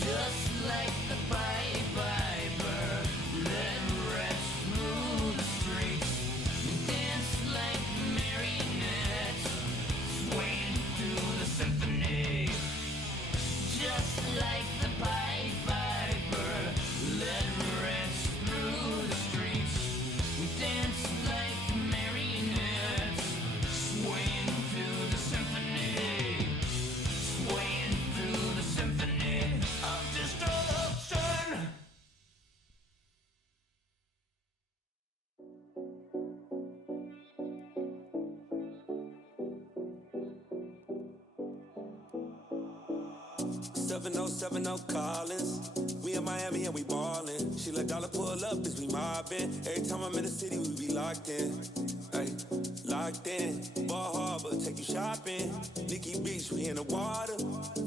Just like the Pied Piper, let rest through the streets. We dance like marionettes, swaying through the symphony. Just like the Pied Piper, let rest through the streets. We dance like marionettes, swaying through the symphony, swaying through the symphony of destruction. Seven oh seven oh Collins. We in Miami and we ballin'. She let dollar pull up, cause we mobbin'. Every time I'm in the city, we be locked in. Ay, locked in. Ball Harbor, take you shopping. Nikki Beach, we in the water.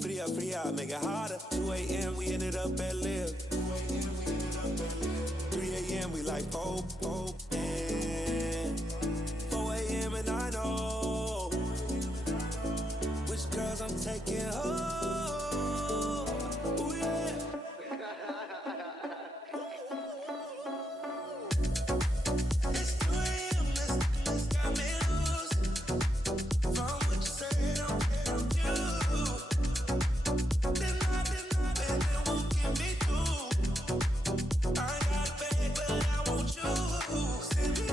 Free up, make it hotter. 2 a.m., we ended up at Live. 3 a.m., we like Pope. And 4 a.m. and I know which girls I'm taking home. Ooh, yeah. It's 2 a.m., let's got me loose. From what you said, I'm you. Then it won't get me through. I ain't got a bag, but I want you. Send me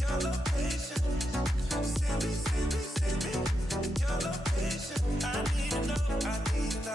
your location. Send me your location. I need to know.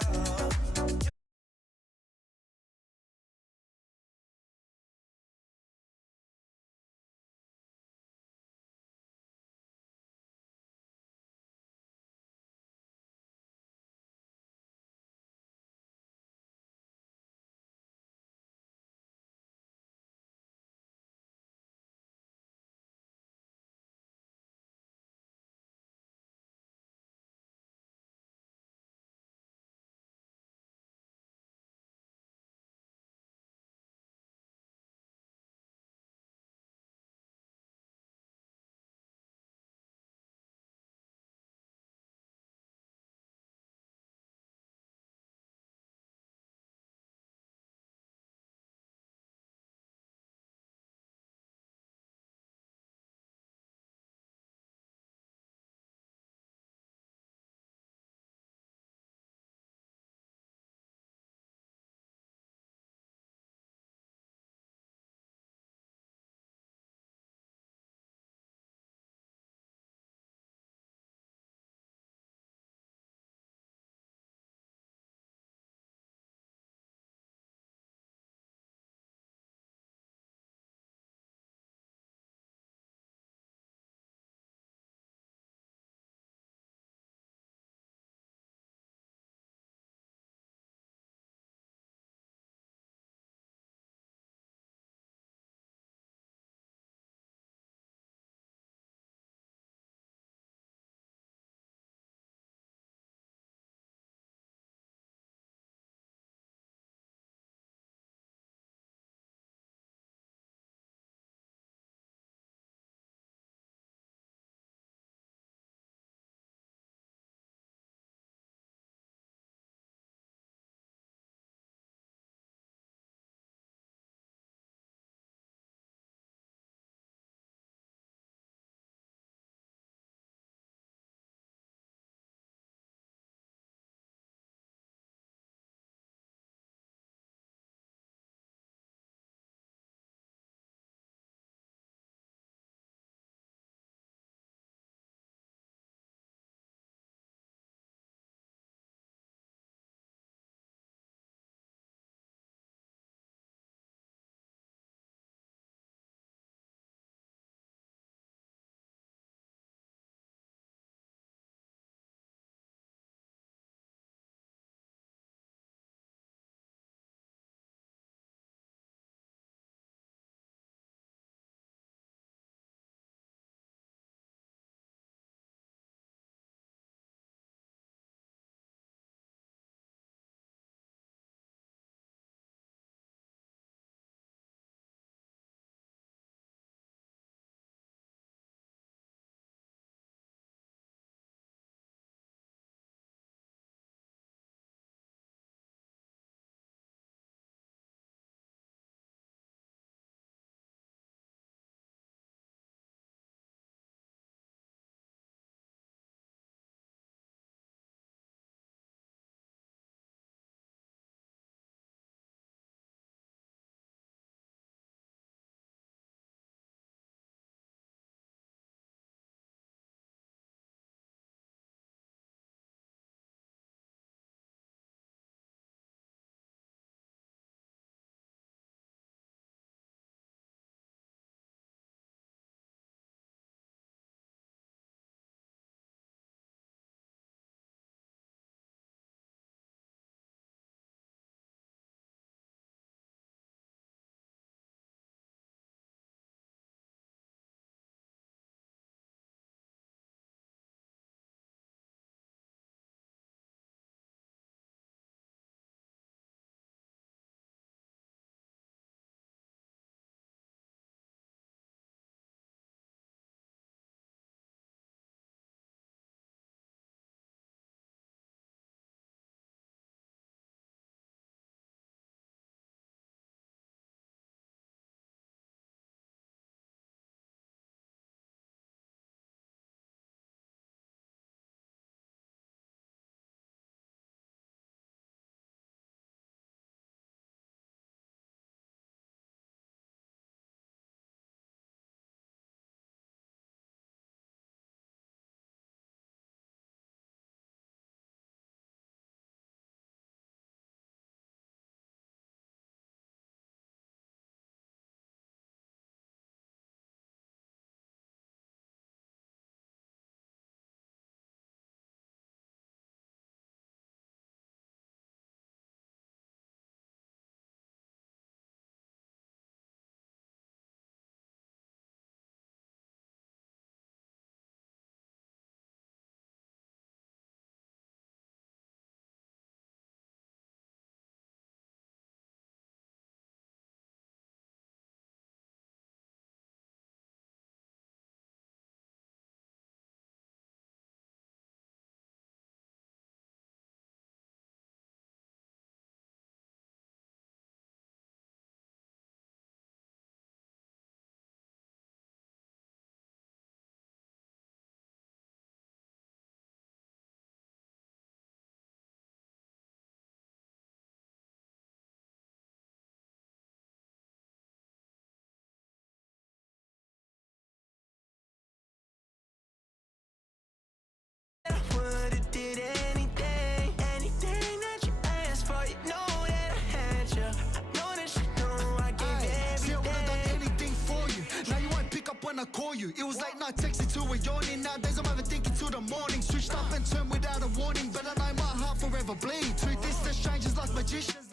call you. It was late night texting to a yawning. Nowadays I'm overthinking till the morning. Switched up and turned without a warning, but I know my heart forever bleed. Truth is that strangers like magicians.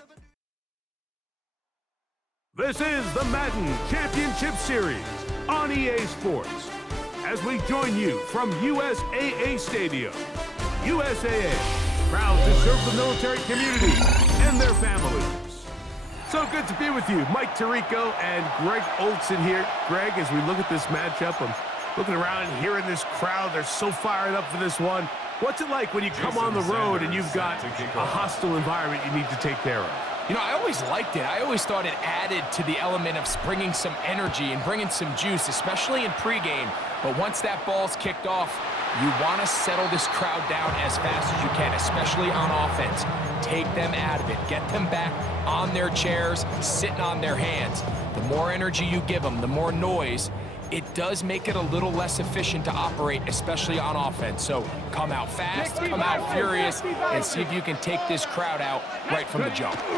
This is the Madden Championship Series on EA Sports. As we join you from USAA Stadium, USAA, proud to serve the military community and their families. So good to be with you. Mike Tirico and Greg Olson here. Greg, as we look at this matchup, I'm looking around and hearing this crowd. They're so fired up for this one. What's it like when you come on the road and you've got a hostile environment you need to take care of? You know, I always liked it. I always thought it added to the element of bringing some energy and bringing some juice, especially in pregame. But once that ball's kicked off, you want to settle this crowd down as fast as you can, especially on offense. Take them out of it. Get them back on their chairs, sitting on their hands. The more energy you give them, the more noise, it does make it a little less efficient to operate, especially on offense. So come out fast, come out furious, and see if you can take this crowd out right from the jump. And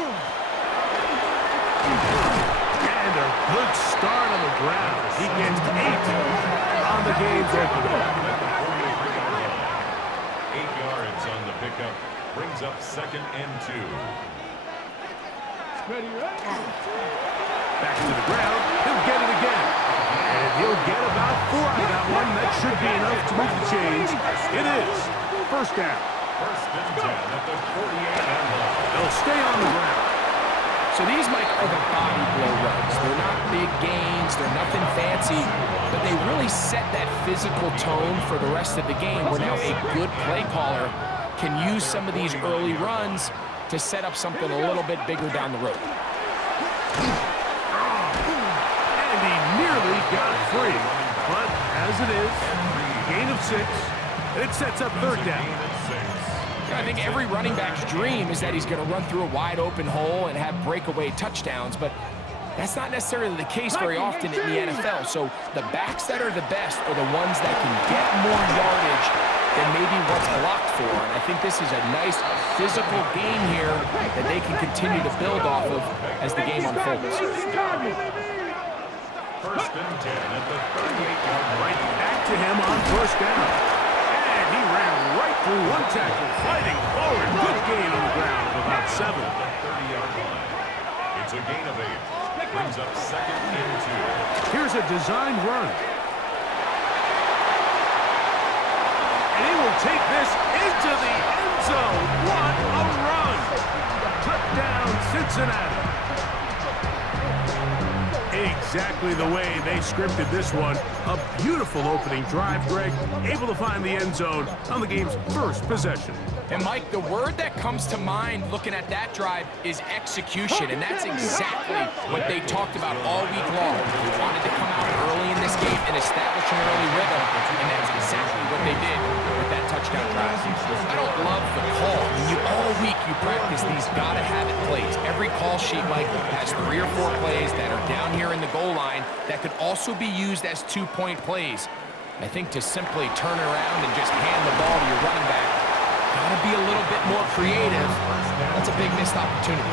a good start on the ground. He gets 8 on the game's opener. 8 yards on the pickup. Brings up 2nd and 2. Back to the ground. He'll get it again. And he'll get about 4 on that one. That should be enough to make the change. It is. First down. 1st and 10 at the 48-yard line. They'll stay on the ground. So these, Mike, are the body blow runs. They're not big gains, they're nothing fancy, but they really set that physical tone for the rest of the game where now a good play caller can use some of these early runs to set up something a little bit bigger down the road. And he nearly got free. But as it is, gain of 6, and it sets up 3rd down. I think every running back's dream is that he's going to run through a wide open hole and have breakaway touchdowns, but that's not necessarily the case very often in the NFL. So the backs that are the best are the ones that can get more yardage than maybe what's blocked for. And I think this is a nice physical game here that they can continue to build off of as the game unfolds. 1st and 10 at the 38-yard line. Right back to him on 1st down. And he ran right through one tackle, fighting forward. Good gain on the ground of about 7. At the 30-yard line. It's a gain of 8. Brings up 2nd and 2. Here's a designed run. And he will take this into the end zone. What a run! Touchdown, Cincinnati. Exactly the way they scripted this one. A beautiful opening drive, Greg. Able to find the end zone on the game's first possession. And Mike, the word that comes to mind looking at that drive is execution, and that's exactly what they talked about all week long. They wanted to come out early in this game and establish an early rhythm, and that's exactly what they did with that touchdown drive. I don't love the call. All week you practice these gotta-have-it plays. Every call sheet, Mike, has 3 or 4 plays that are down here in the goal line that could also be used as 2-point plays. I think to simply turn around and just hand the ball to your running back, gotta be a little bit more creative. That's a big missed opportunity.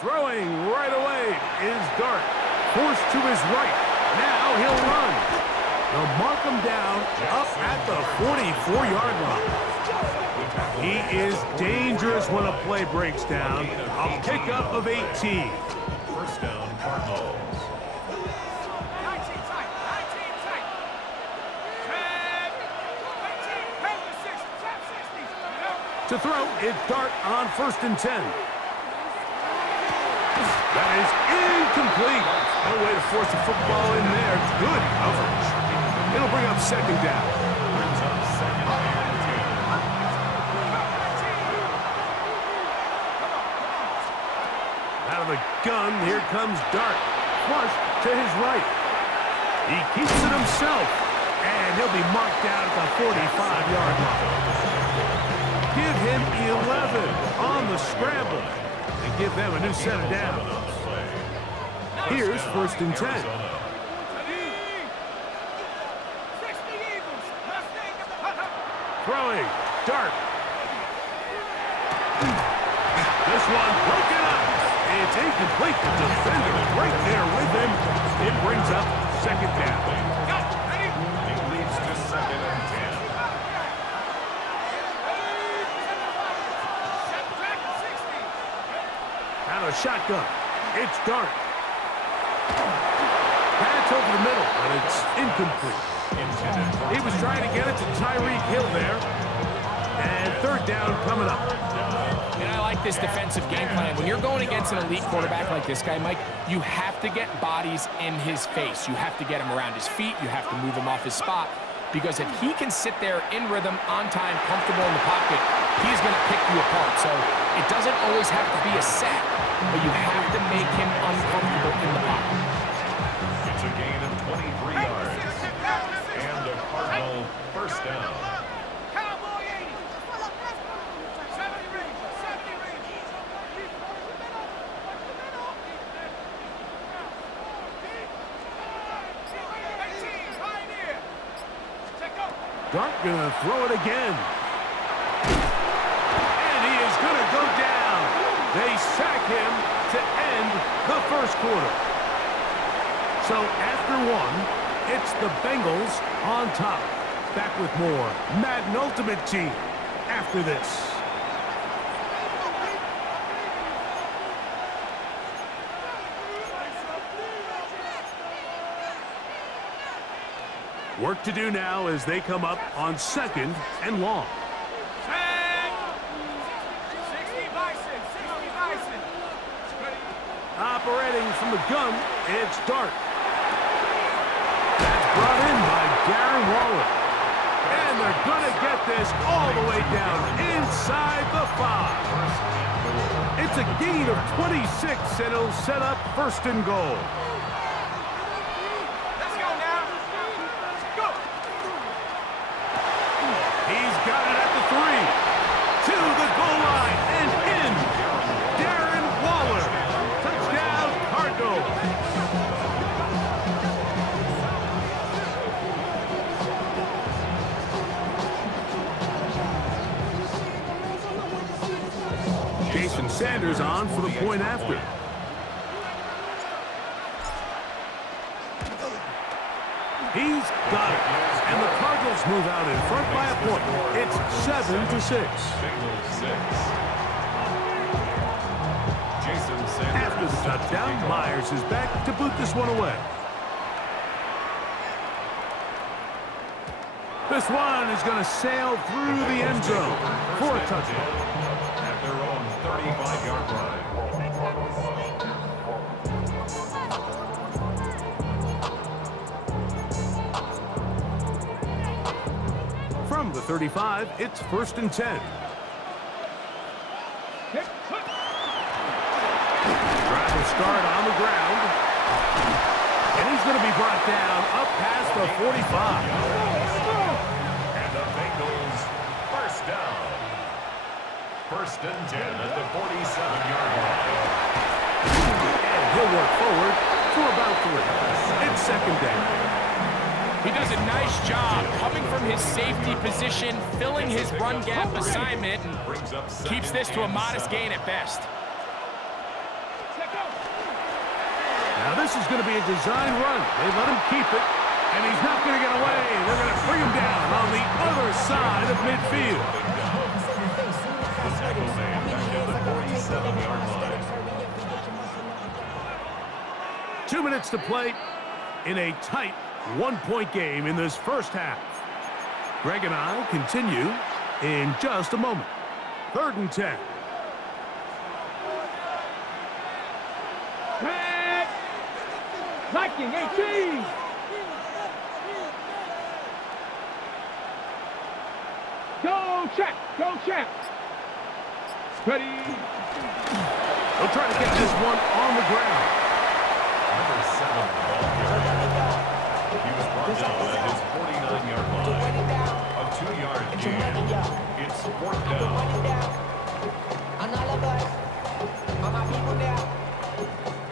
Throwing right away is Dart. Forced to his right. Now he'll run. They'll mark him down up at the 44-yard line. He is dangerous when a play breaks down. A pickup of 18. 1st down, Cardinals. To throw, it's Dart on 1st and 10. That is incomplete. No way to force the football in there. Good coverage. It'll bring up 2nd down. Brings up 2nd and 10. Out of the gun, here comes Dart. Flush to his right. He keeps it himself. And he'll be marked down at the 45-yard line. Give him 11 on the scramble. And give them a new set of downs. Here's first and 10. Throwing, dart. This one broken up. It's incomplete. The defender right there with him. It brings up second down. It leads to second and 10. Out of shotgun. It's Dart. Pass over the middle, but it's incomplete. He was trying to get it to Tyreek Hill there. And third down coming up. And I like this defensive game plan. When you're going against an elite quarterback like this guy, Mike, you have to get bodies in his face. You have to get him around his feet. You have to move him off his spot. Because if he can sit there in rhythm, on time, comfortable in the pocket, he's going to pick you apart. So it doesn't always have to be a sack, but you have to make him uncomfortable in the pocket. It's a gain of 23 yards. And a Cardinal first down. Dart gonna throw it again. And he is gonna go down. They sack him to end the first quarter. So after one, it's the Bengals on top. Back with more Madden Ultimate Team after this. Work to do now as they come up on second and long. Operating from the gun, it's Dart. That's brought in by Darren Waller. And they're going to get this all the way down inside the 5. It's a gain of 26, and it'll set up first and goal. Got it at the 3, to the goal line, and in. Darren Waller. Touchdown, Cardinals. Jason Sanders on for the point after. He's got it. And the Cardinals move out in front by a point. It's 7-6. After the touchdown, Myers is back to boot this one away. This one is going to sail through the end zone for a touchdown. At their own 35-yard line. From the 35, it's first and 10. Drive will start on the ground. And he's going to be brought down up past the 45. And the Bengals first down. First and 10 at the 47-yard line. And he'll work forward for about 3. It's second down. He does a nice job coming from his safety position, filling his run gap assignment, and keeps this to a modest gain at best. Now this is going to be a design run. They let him keep it, and he's not going to get away. They're going to bring him down on the other side of midfield. The tackle made back at the 47-yard line. 2 minutes to play in a tight one-point game in this first half. Greg and I continue in just a moment. Third and 10. Liking 18. Go check. Go check. Ready. They'll try to get this one on the ground. Number 7, ball carrier. He was brought down at his 49-yard line. A 2-yard gain. It's fourth down. And all of us, and my people there,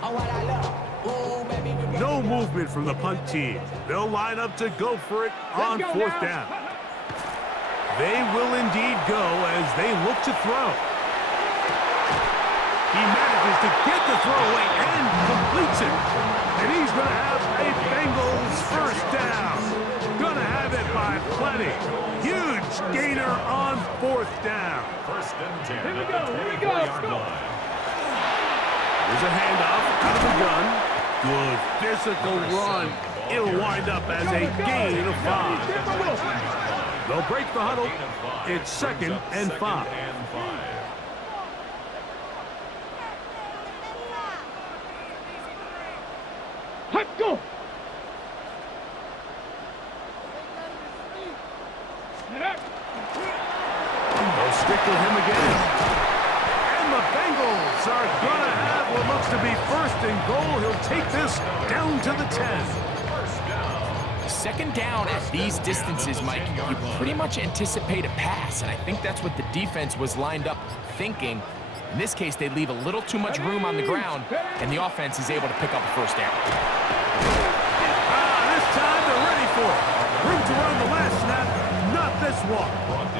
are what I love. engagement from the punt team. They'll line up to go for it on fourth down. They will indeed go as they look to throw. He manages to get the throw away and completes it. And he's going to have a Bengals first down. Going to have it by plenty. Huge gainer on fourth down. First and 10 Here we at go, the here we go, 24-yard go. line. There's a handoff out of the gun. Good physical run. It'll wind up as a gain of 5. They'll break the huddle. It's second and 5. Let's go. They'll stick with him again. And the Bengals are going to have what looks to be first and goal. He'll take this down to the 10. Second down at these distances, Mike, you pretty much anticipate a pass, and I think that's what the defense was lined up thinking. In this case, they leave a little too much room on the ground, and the offense is able to pick up a first down. This time they're ready for it. Room to run the last snap, not this one.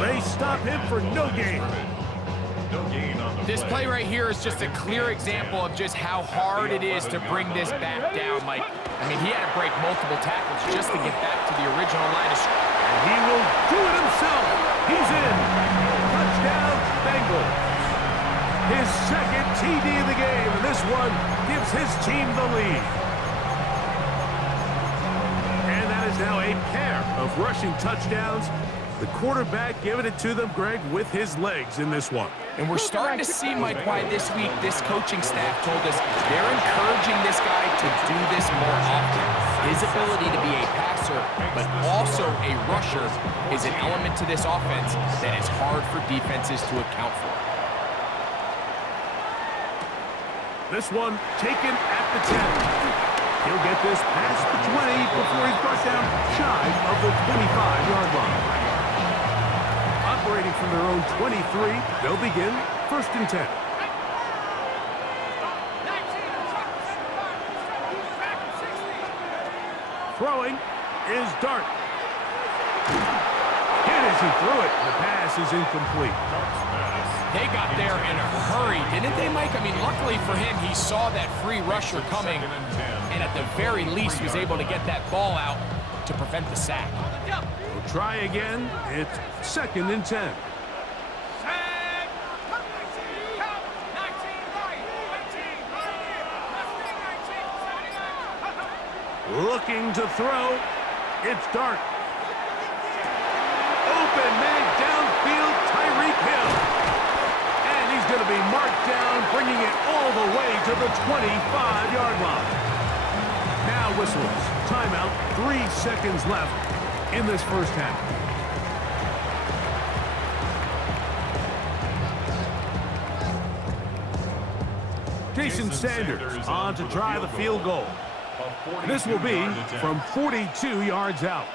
They stop him for no gain. This play right here is just a clear example of just how hard it is to bring this back down, Mike. I mean, he had to break multiple tackles just to get back to the original line of scrimmage. And he will do it himself. He's in. Touchdown, Bengals. His second TD of the game, and this one gives his team the lead. And that is now a pair of rushing touchdowns. The quarterback giving it to them, Greg, with his legs in this one. And we're starting to see, Mike, why this week this coaching staff told us they're encouraging this guy to do this more often. His ability to be a passer, but also a rusher, is an element to this offense that is hard for defenses to account for. This one taken at the 10. He'll get this past the 20 before he's brought down shy of the 25-yard line. Operating from their own 23, they'll begin first and 10. Throwing is Dart. Hit as he threw it. The pass is incomplete. They got there in a hurry, didn't they, Mike? I mean, luckily for him, he saw that free rusher coming, and at the very least was able to get that ball out to prevent the sack. We'll try again. It's second and 10. Looking to throw. It's Dart. Open man downfield, Tyreek Hill. And he's going to be marked down, bringing it all the way to the 25-yard line. Now whistles. Timeout. 3 seconds left in this first half. Jason Sanders on to try the field goal. This will be from 42 yards out.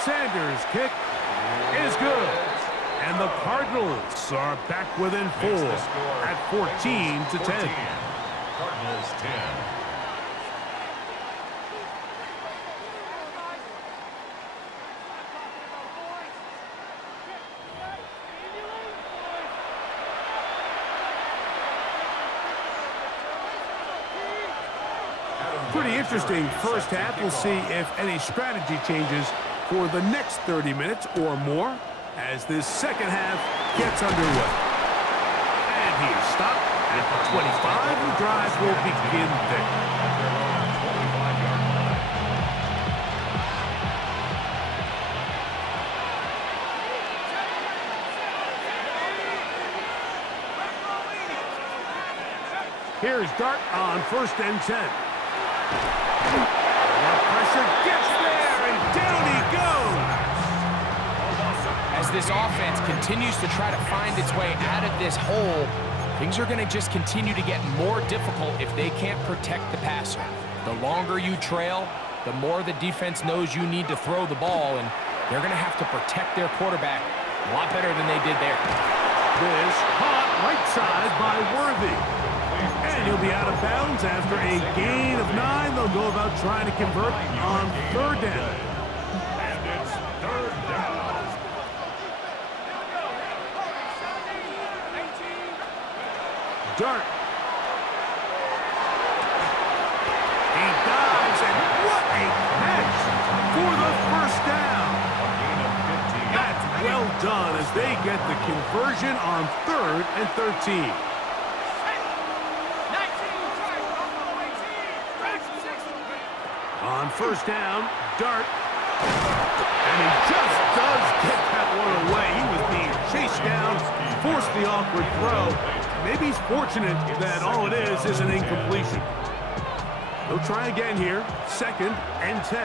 Sanders' kick is good. And the Cardinals are back within 4 at 14 to 10. Cardinals 10. Pretty interesting first half. We'll see if any strategy changes for the next 30 minutes or more as this second half gets underway. And he is stopped at the 25. The drive will begin there. Here's Dart on first and 10. That pressure gets there, and down he goes. As this offense continues to try to find its way out of this hole, things are going to just continue to get more difficult if they can't protect the passer. The longer you trail, the more the defense knows you need to throw the ball, and they're going to have to protect their quarterback a lot better than they did there. This caught right side by Worthy. And he'll be out of bounds after a gain of 9. They'll go about trying to convert on 3rd down. And it's 3rd down. Dart. He dives, and what a catch for the 1st down. A gain of 15. That's well done as they get the conversion on 3rd and 13. On 1st down, Dart. And he just does get that one away. He was being chased down, forced the awkward throw. Maybe he's fortunate that all it is an incompletion. They'll try again here, 2nd and 10.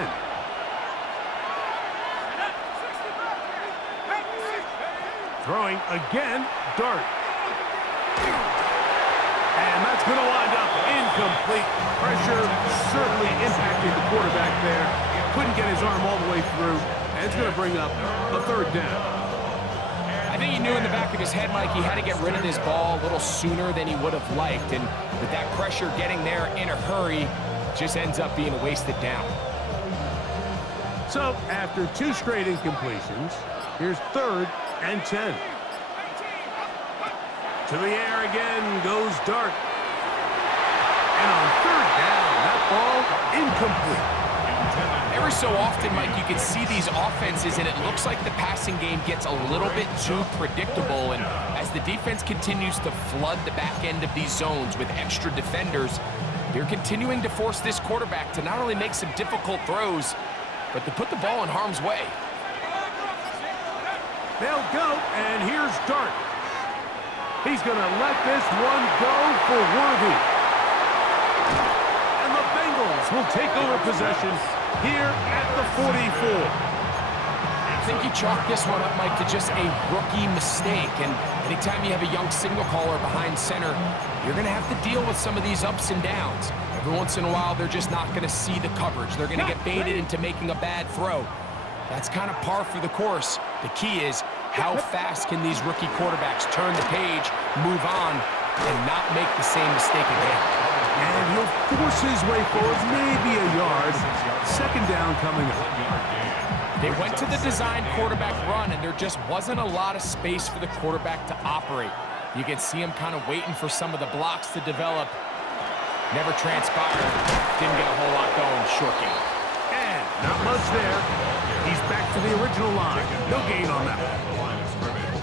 Throwing again, Dart. And that's going to wind up incomplete. Pressure certainly impacted the quarterback there. Couldn't get his arm all the way through, and it's going to bring up a 3rd down. I think he knew in the back of his head, Mike, he had to get rid of this ball a little sooner than he would have liked. And with that pressure getting there in a hurry, just ends up being a wasted down. So after 2 straight incompletions, here's 3rd and 10. To the air again goes Dart. And on 3rd down, that ball incomplete. Every so often, Mike, you can see these offenses, and it looks like the passing game gets a little bit too predictable. And as the defense continues to flood the back end of these zones with extra defenders, they're continuing to force this quarterback to not only make some difficult throws, but to put the ball in harm's way. They'll go, and here's Dart. He's going to let this one go for Worthy. And the Bengals will take over possession here at the 44. I think you chalk this one up, Mike, to just a rookie mistake. And anytime you have a young signal caller behind center, you're going to have to deal with some of these ups and downs. Every once in a while, they're just not going to see the coverage. They're going to get baited into making a bad throw. That's kind of par for the course. The key is, how fast can these rookie quarterbacks turn the page, move on, and not make the same mistake again? And he'll force his way forward, maybe a yard. 2nd down coming up. They went to the design quarterback run, and there just wasn't a lot of space for the quarterback to operate. You can see him kind of waiting for some of the blocks to develop. Never transpired. Didn't get a whole lot going. Short game. And not much there. He's back to the original line. No gain on that one.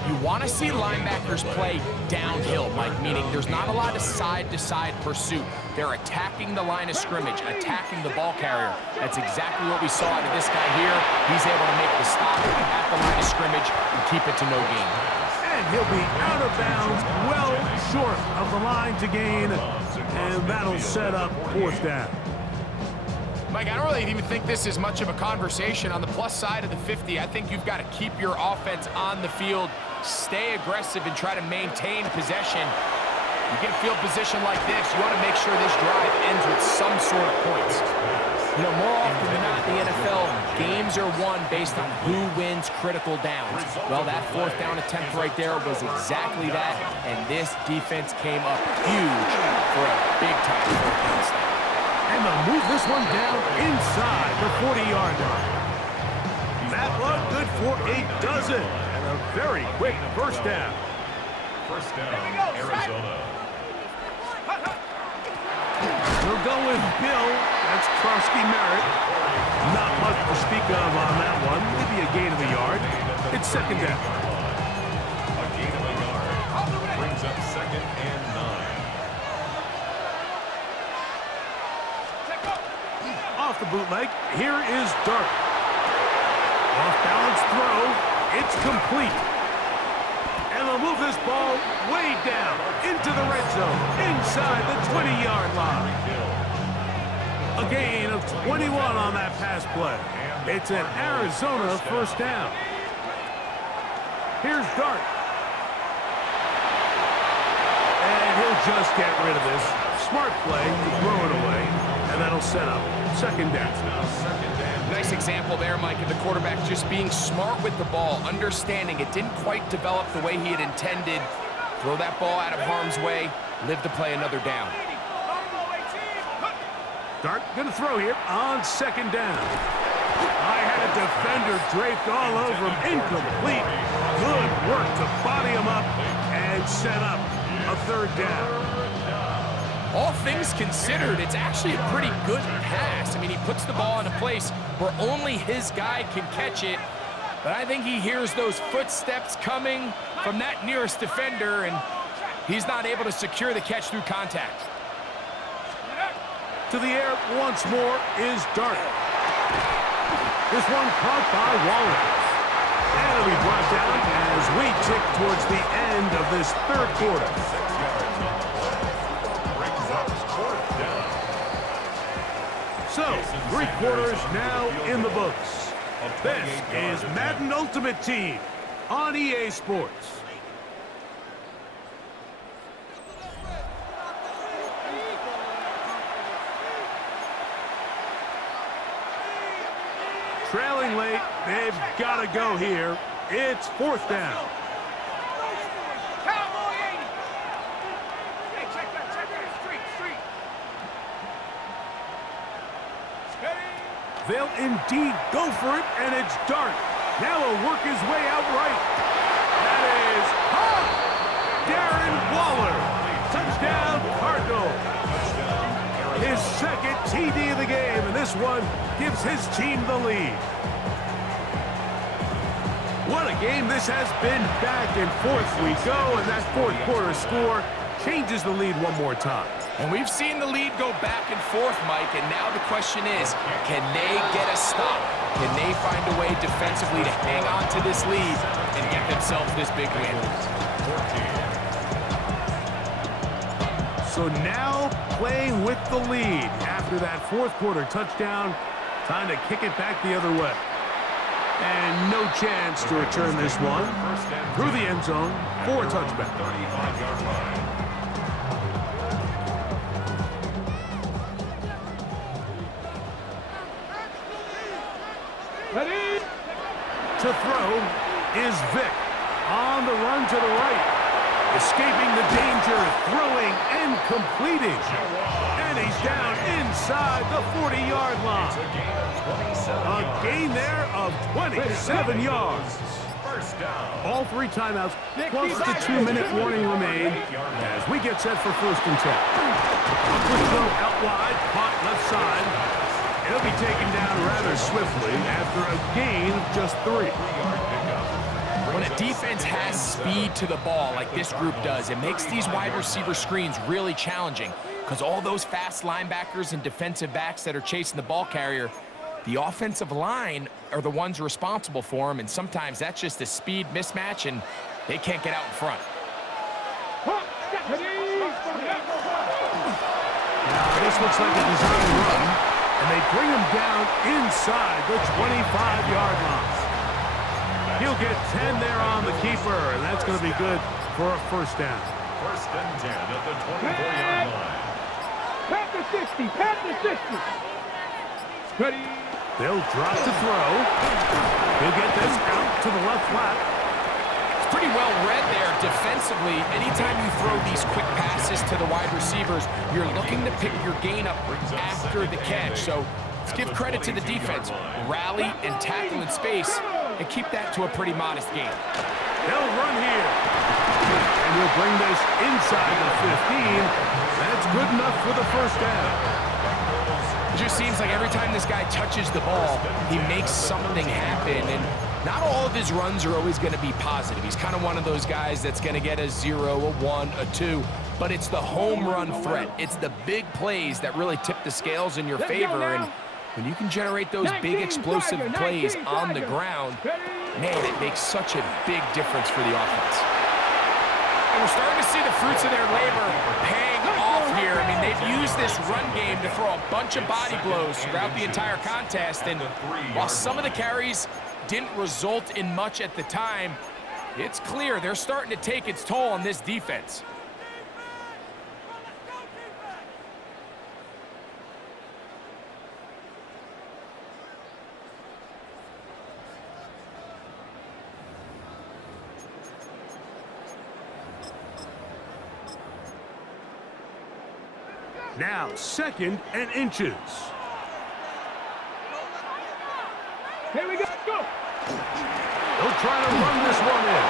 You want to see linebackers play downhill, Mike, meaning there's not a lot of side-to-side pursuit. They're attacking the line of scrimmage, attacking the ball carrier. That's exactly what we saw out of this guy here. He's able to make the stop at the line of scrimmage and keep it to no gain. And he'll be out of bounds, well short of the line to gain, and that'll set up 4th down. Mike, I don't really even think this is much of a conversation. On the plus side of the 50, I think you've got to keep your offense on the field, stay aggressive, and try to maintain possession. You get a field position like this, you want to make sure this drive ends with some sort of points. You know, more often than not in the NFL, games are won based on who wins critical downs. Well, that 4th down attempt right there was exactly that, and this defense came up huge for a big-time 4th down stop. And they'll move this one down inside the 40-yard line. That one good for a dozen, and a very quick 1st down. 1st down, Arizona. We'll go with Bill. That's Krosky Merritt. Not much to speak of on that one. Maybe a gain of a yard. It's 2nd down. A gain of a yard brings up 2nd and 9. Off the bootleg, here is Dart. Off-balance throw, it's complete. And they'll move this ball way down into the red zone, inside the 20-yard line. A gain of 21 on that pass play. It's an Arizona 1st down. Here's Dart. And he'll just get rid of this. Smart play to throw it away, and that'll set up 2nd down. Nice example there, Mike, of the quarterback just being smart with the ball, understanding it didn't quite develop the way he had intended. Throw that ball out of harm's way, live to play another down. Start gonna throw here on second down. I had a defender draped all over him. Incomplete. Good work to body him up and set up a third down. All things considered, it's actually a pretty good pass. I mean, he puts the ball in a place where only his guy can catch it. But I think he hears those footsteps coming from that nearest defender, and he's not able to secure the catch through contact. To the air once more is Dart. This one caught by Waller. And it'll be brought down as we tick towards the end of this third quarter. 6 yards on the play. Brings up 4th down. So, 3 quarters now in the books. This is Madden Ultimate Team on EA Sports. Trailing late, they've got to go here. It's 4th down. They'll indeed go for it, and it's Dart. Now he'll work his way out right. That is Darren Waller. Touchdown, Cardinals. His second TD of the game, and this one gives his team the lead. What a game this has been. Back and forth we go, and that fourth quarter score changes the lead one more time. And we've seen the lead go back and forth, Mike, and now the question is, can they get a stop? Can they find a way defensively to hang on to this lead and get themselves this big win? So now playing with the lead after that fourth quarter touchdown, time to kick it back the other way. And no chance to return this one through the end zone for a touchback. 35-yard line. Ready? To throw is Vic on the run to the right. Escaping the danger, throwing and completing. And he's down inside the 40-yard line. A gain there of 27 yards. First down. All 3 timeouts, plus the 2-minute warning remain as we get set for 1st and 10. A quick throw out wide, caught left side. It'll be taken down rather swiftly after a gain of just 3. When a defense has speed to the ball like this group does, it makes these wide receiver screens really challenging because all those fast linebackers and defensive backs that are chasing the ball carrier, the offensive line are the ones responsible for them, and sometimes that's just a speed mismatch, and they can't get out in front. Now, this looks like a design run, and they bring him down inside the 25-yard line. He'll get 10 there on the keeper, and that's going to be good for a 1st down. 1st and 10 at the 24-yard line. Pat the 60, pat the 60. Ready? They'll drop to throw. He'll get this out to the left flat. It's pretty well read there defensively. Anytime you throw these quick passes to the wide receivers, you're looking to pick your gain up after the catch. So let's give credit to the defense. Rally and tackle in space and keep that to a pretty modest gain. They'll run here. And he'll bring this inside the 15. That's good enough for the 1st down. It just seems like every time this guy touches the ball, he makes something happen. And not all of his runs are always going to be positive. He's kind of one of those guys that's going to get a 0, a 1, a 2. But it's the home run threat. It's the big plays that really tip the scales in your favor. And when you can generate those big explosive plays on the ground, man, it makes such a big difference for the offense. And we're starting to see the fruits of their labor paying off here. I mean, they've used this run game to throw a bunch of body blows throughout the entire contest. And while some of the carries didn't result in much at the time, it's clear they're starting to take its toll on this defense. Now 2nd and inches. Here we go. Go. They'll try to run this one in.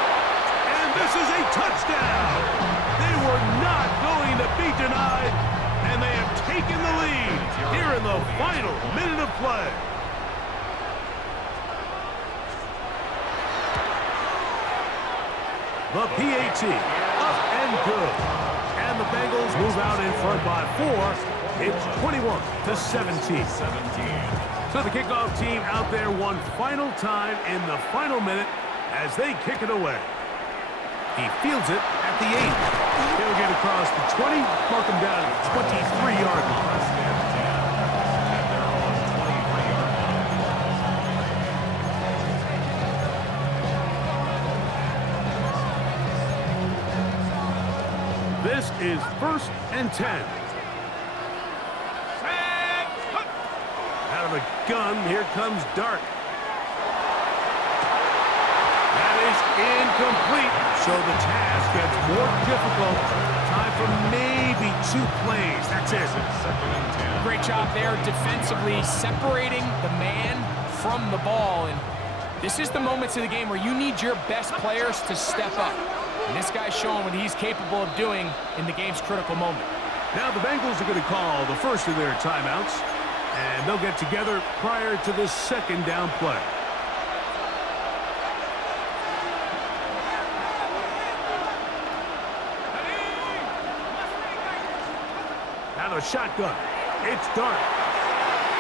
And this is a touchdown. They were not going to be denied, and they have taken the lead here in the final minute of play. The PAT, up and good. And the Bengals move out in front by 4. It's 21-17. So the kickoff team out there one final time in the final minute as they kick it away. He fields it at the 8. He'll get across the 20, mark him down at the 23-yard line. This is 1st and 10. Out of the gun, here comes Dart. That is incomplete, so the task gets more difficult. Time for maybe 2 plays. That's it. Great job there defensively, separating the man from the ball. And this is the moments of the game where you need your best players to step up. And this guy's showing what he's capable of doing in the game's critical moment. Now the Bengals are going to call the first of their timeouts, and they'll get together prior to the 2nd down play. Now the shotgun. It's Dart.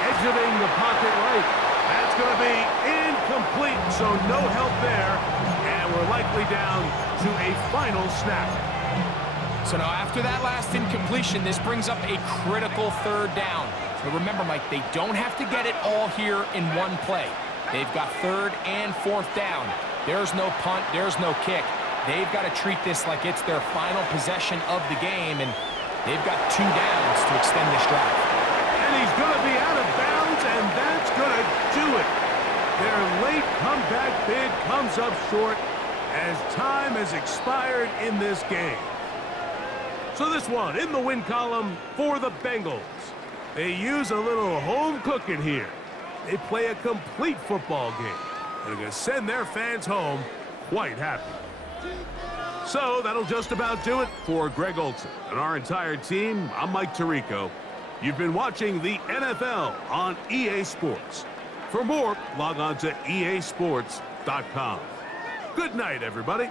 Exiting the pocket right. That's going to be incomplete, so no help there. And we're likely down to a final snap. So now after that last incompletion, this brings up a critical 3rd down. But remember, Mike, they don't have to get it all here in one play. They've got 3rd and 4th down. There's no punt, there's no kick. They've got to treat this like it's their final possession of the game, and they've got 2 downs to extend this drive. And he's going to be out of bounds, and that's going to do it. Their late comeback bid comes up short as time has expired in this game. So this one in the win column for the Bengals. They use a little home cooking here. They play a complete football game, and they're going to send their fans home quite happy. So that'll just about do it for Greg Olson and our entire team. I'm Mike Tirico. You've been watching the NFL on EA Sports. For more, log on to easports.com. Good night, everybody.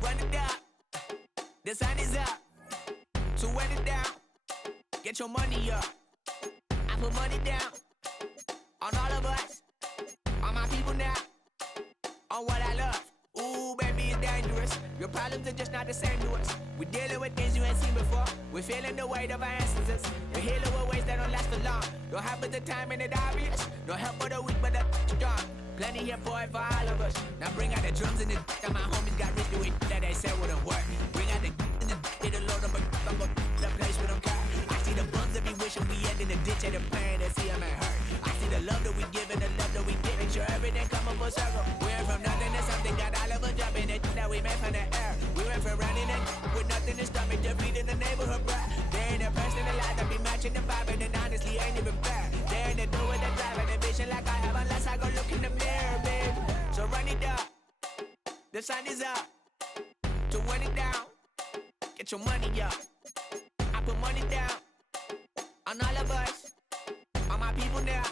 Run it down. The sun is up. So run it down. Get your money up. I put money down on all of us, on my people now, on what I love. Ooh, baby, it's dangerous. Your problems are just not the same to us. We're dealing with things you ain't seen before. We're feeling the weight of our ancestors. We're healing with ways that don't last for long. Don't have but the time and it obvious. No help for the weak, but the strong. Plenty here for it for all of us. Now bring out the drums and the that my homies got rich doing that they said wouldn't work. Bring out the and the hit a load of a the place with them car. I see the bums that be wishing we end in the ditch at the pain and see them ain't hurt. I see the love that we give and the love that we get. Make sure everything come up full circle. We're from nothing to something, got all of us jumping it that we made from the air. We went from running it with nothing to stop it, just feeding the neighborhood, bruh. They ain't a person alive that be matching the vibe, and honestly ain't even fair. They ain't the do with the drive and the vision like I have unless I go look in the mirror, babe. So run it up, the sun is up. To run it down, get your money up. I put money down on all of us, on my people now,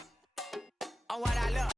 on what I love.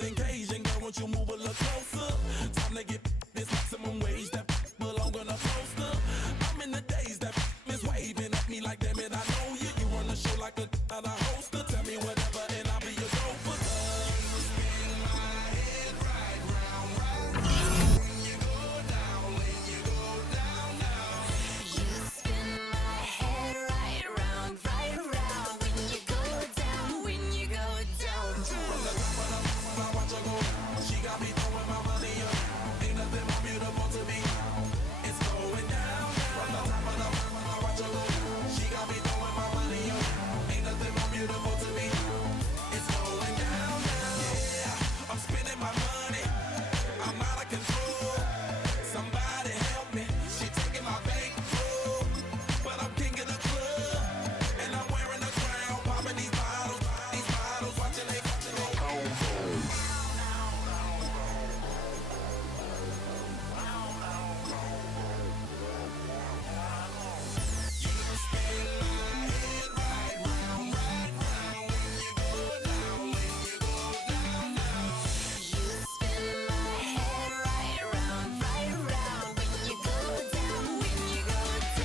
wedding cajun, girl, won't you move a little closer? Time to get this maximum wage that belong on a poster. I'm in the days that is waving at me like, damn it, I know you. You run the show like a hoster. Tell me whatever and I'll be your gopher. You spin my head right round, when you go down, when you go down, down. You spin my head right round, when you go down, when you go down. From the top of the mountain, I watch her go down. She got me throwing my money up. Ain't nothing more beautiful to me. It's going down. From the top of the mountain, I watch her go down. She got me throwing my money up. Ain't nothing more beautiful to me. It's going down. Yeah, I'm spending my money. I'm out of control. Somebody help me. She taking my bankroll, but I'm king of the club, and I'm wearing a crown, popping these bottles, watching they go. You spin my head right round, when you go down, when you go down. Spin my head right round, when you go down, when you go down.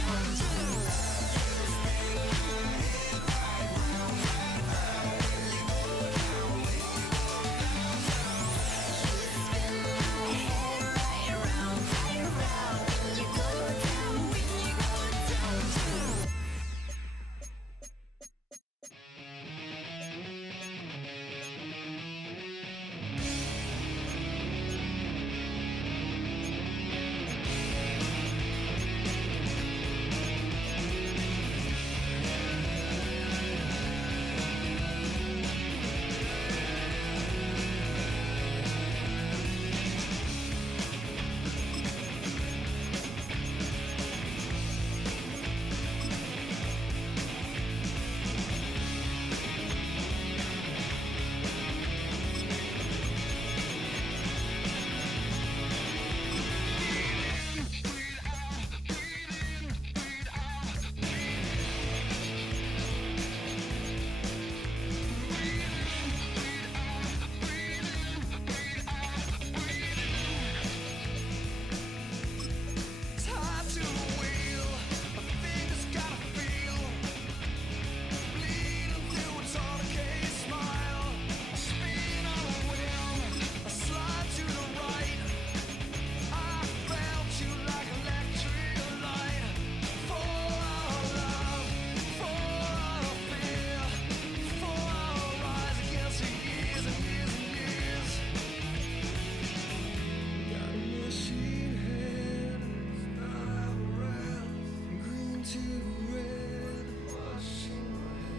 Tied to the wheel, my fingers got a feel, bleeding through a tourniquet smile. I spin on a wheel, I slide to the right. I felt you like electric light. For our love, for our fear, for our rise against the years and years and years. Got a machine head, style around, green to red. Machine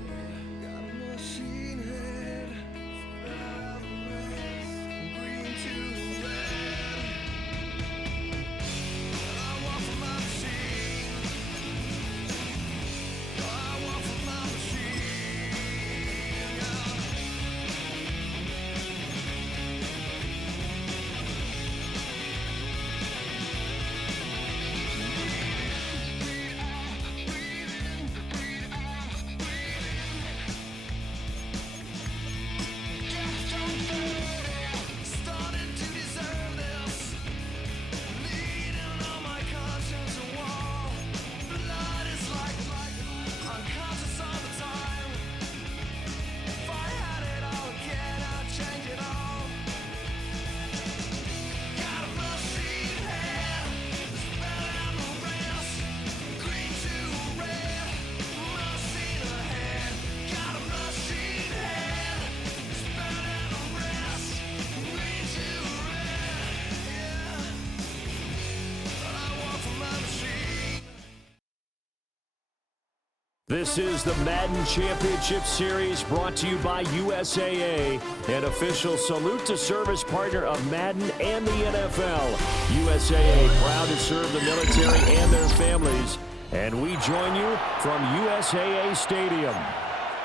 head, got a machine head, style around, green to red. I want for my machine. I want for my machine. Starting to deserve this, leading on my conscience a wall. Blood is like unconscious all the time. If I had it all again, I'd change it all. Got a machine head, it's better than the rest. Green to red, machine ahead. Got a machine head, it's better than the rest. Green to red, yeah. I want for my machine. This is the Madden Championship Series brought to you by USAA, an official salute to service partner of Madden and the NFL. USAA proud to serve the military and their families. And we join you from USAA Stadium.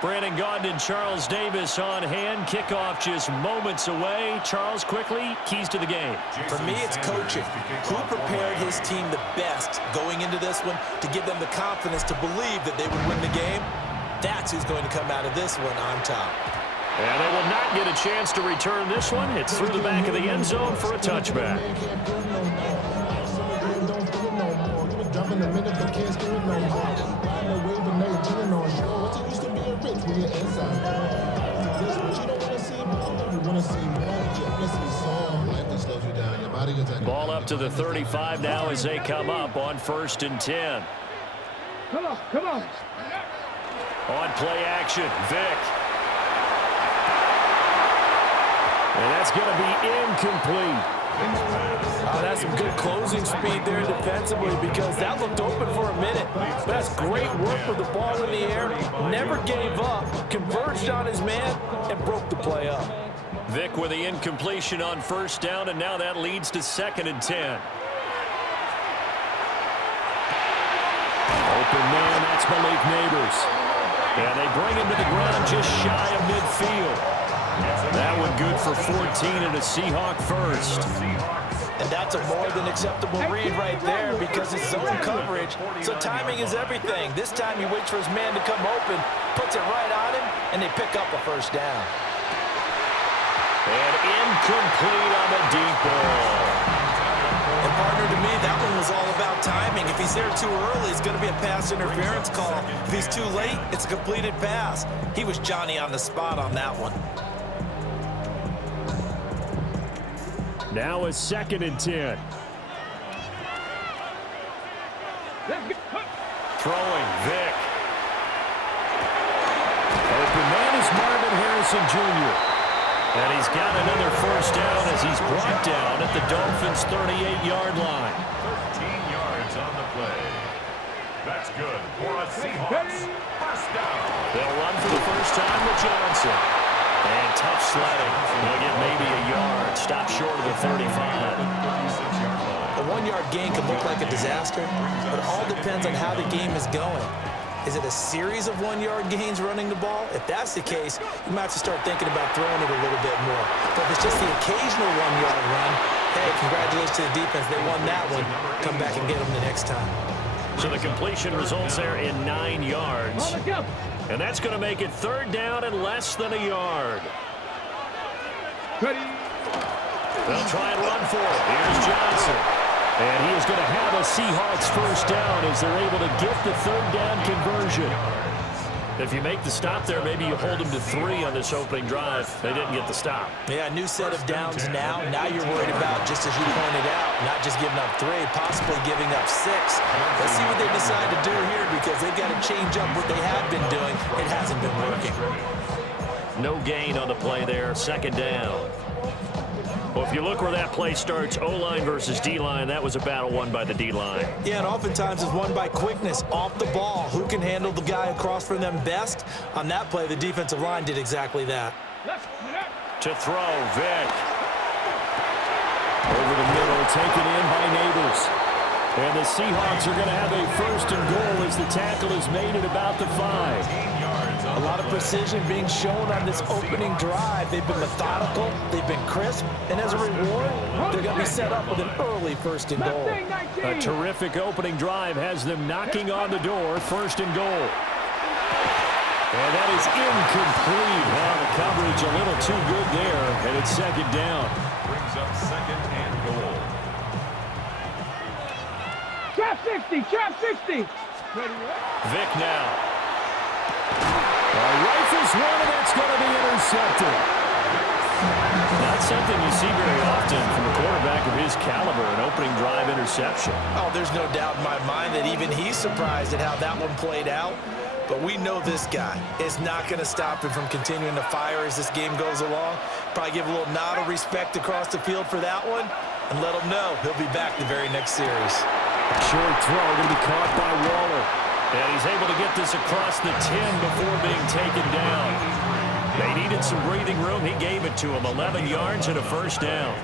Brandon Gaudin and Charles Davis on hand. Kickoff just moments away. Charles, quickly, keys to the game. For me, it's coaching. Who prepared his team the best going into this one to give them the confidence to believe that they would win the game? That's who's going to come out of this one on top. And they will not get a chance to return this one. It's through the back of the end zone for a touchback. Ball up to the 35 now as they come up on 1st and 10. Come on, come on. On play action, Vic. And that's going to be incomplete. That's some good closing speed there defensively because that looked open for a minute. But that's great work with the ball in the air. Never gave up, converged on his man, and broke the play up. Vic with the incompletion on 1st down, and now that leads to 2nd and 10. Open man, that's Malik Neighbors. And they bring him to the ground just shy of midfield. That one good for 14 and a Seahawk first. And that's a more than acceptable read right there because it's zone coverage, so timing is everything. This time he waits for his man to come open, puts it right on him, and they pick up a 1st down. And incomplete on the deep ball. And partner, to me, that one was all about timing. If he's there too early, it's going to be a pass interference call. If he's too late, it's a completed pass. He was Johnny on the spot on that one. Now a 2nd and 10. Throwing, Vic. Open man is Marvin Harrison Jr. And he's got another 1st down as he's brought down at the Dolphins' 38-yard line. 13 yards on the play. That's good for a Seahawks 1st down. They'll run for the first time with Johnson. And tough sledding. They'll get maybe a yard. Stop short of the 35. A 1-yard gain can look like a disaster, but it all depends on how the game is going. Is it a series of 1-yard gains running the ball? If that's the case, you might have to start thinking about throwing it a little bit more. But if it's just the occasional 1-yard run, hey, congratulations to the defense. They won that one. Come back and get them the next time. So the completion results there in 9 yards. And that's going to make it 3rd down and less than a yard. Ready. They'll try and run for it. Here's Johnson. And he is going to have a Seahawks 1st down as they're able to get the 3rd down conversion. If you make the stop there, maybe you hold them to 3 on this opening drive. They didn't get the stop. Yeah, a new set of downs now. Now you're worried about, just as you pointed out, not just giving up 3, possibly giving up 6. Let's see what they decide to do here because they've got to change up what they have been doing. It hasn't been working. No gain on the play there. 2nd down. Well, if you look where that play starts, O-line versus D-line, that was a battle won by the D-line. Yeah, and oftentimes it's won by quickness, off the ball. Who can handle the guy across from them best? On that play, the defensive line did exactly that. To throw, Vic. Over the middle, taken in by Neighbors. And the Seahawks are going to have a 1st and goal as the tackle is made at about the 5. A lot of precision being shown on this opening drive. They've been methodical, they've been crisp, and as a reward, they're going to be set up with an early 1st and goal. A terrific opening drive has them knocking on the door, 1st and goal. And that is incomplete. Well, the coverage a little too good there, and it's 2nd down. Brings up 2nd and goal. Trap 60, trap 60. Vic now. Rifles one, and that's going to be intercepted. Not something you see very often from a quarterback of his caliber, an opening drive interception. Oh, there's no doubt in my mind that even he's surprised at how that one played out. But we know this guy is not going to stop him from continuing to fire as this game goes along. Probably give a little nod of respect across the field for that one and let him know he'll be back the very next series. Short throw going to be caught by Waller. And he's able to get this across the 10 before being taken down. They needed some breathing room. He gave it to him. 11 yards and a 1st down.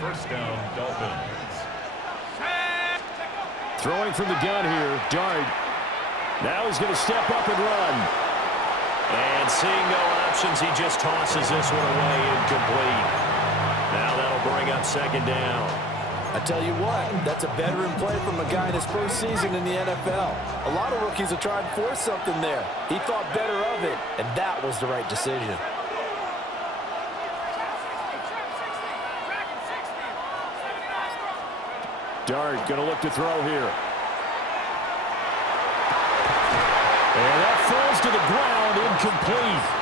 1st down, Dolphins. Throwing from the gun here, Dart. Now he's going to step up and run. And seeing no options, he just tosses this one away incomplete. Now that'll bring up 2nd down. I tell you what, that's a veteran play from a guy in his 1st season in the NFL. A lot of rookies are trying to force something there. He thought better of it, and that was the right decision. Dart going to look to throw here. And that falls to the ground, incomplete.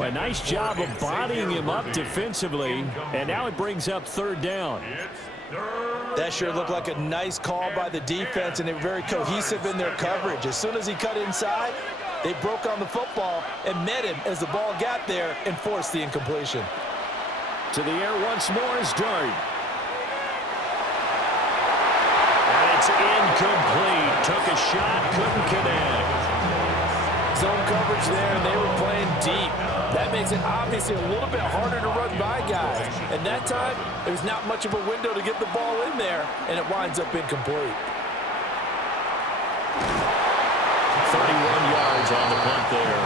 A nice job of bodying him up defensively, and now it brings up third down. That sure looked like a nice call by the defense, and they were very cohesive in their coverage. As soon as he cut inside, they broke on the football and met him as the ball got there and forced the incompletion. To the air once more is Dart. And it's incomplete. Took a shot, couldn't connect. Zone coverage there, and they were playing deep. That makes it obviously a little bit harder to run by guys. And that time, there's not much of a window to get the ball in there, and it winds up incomplete. 31 yards on the punt there.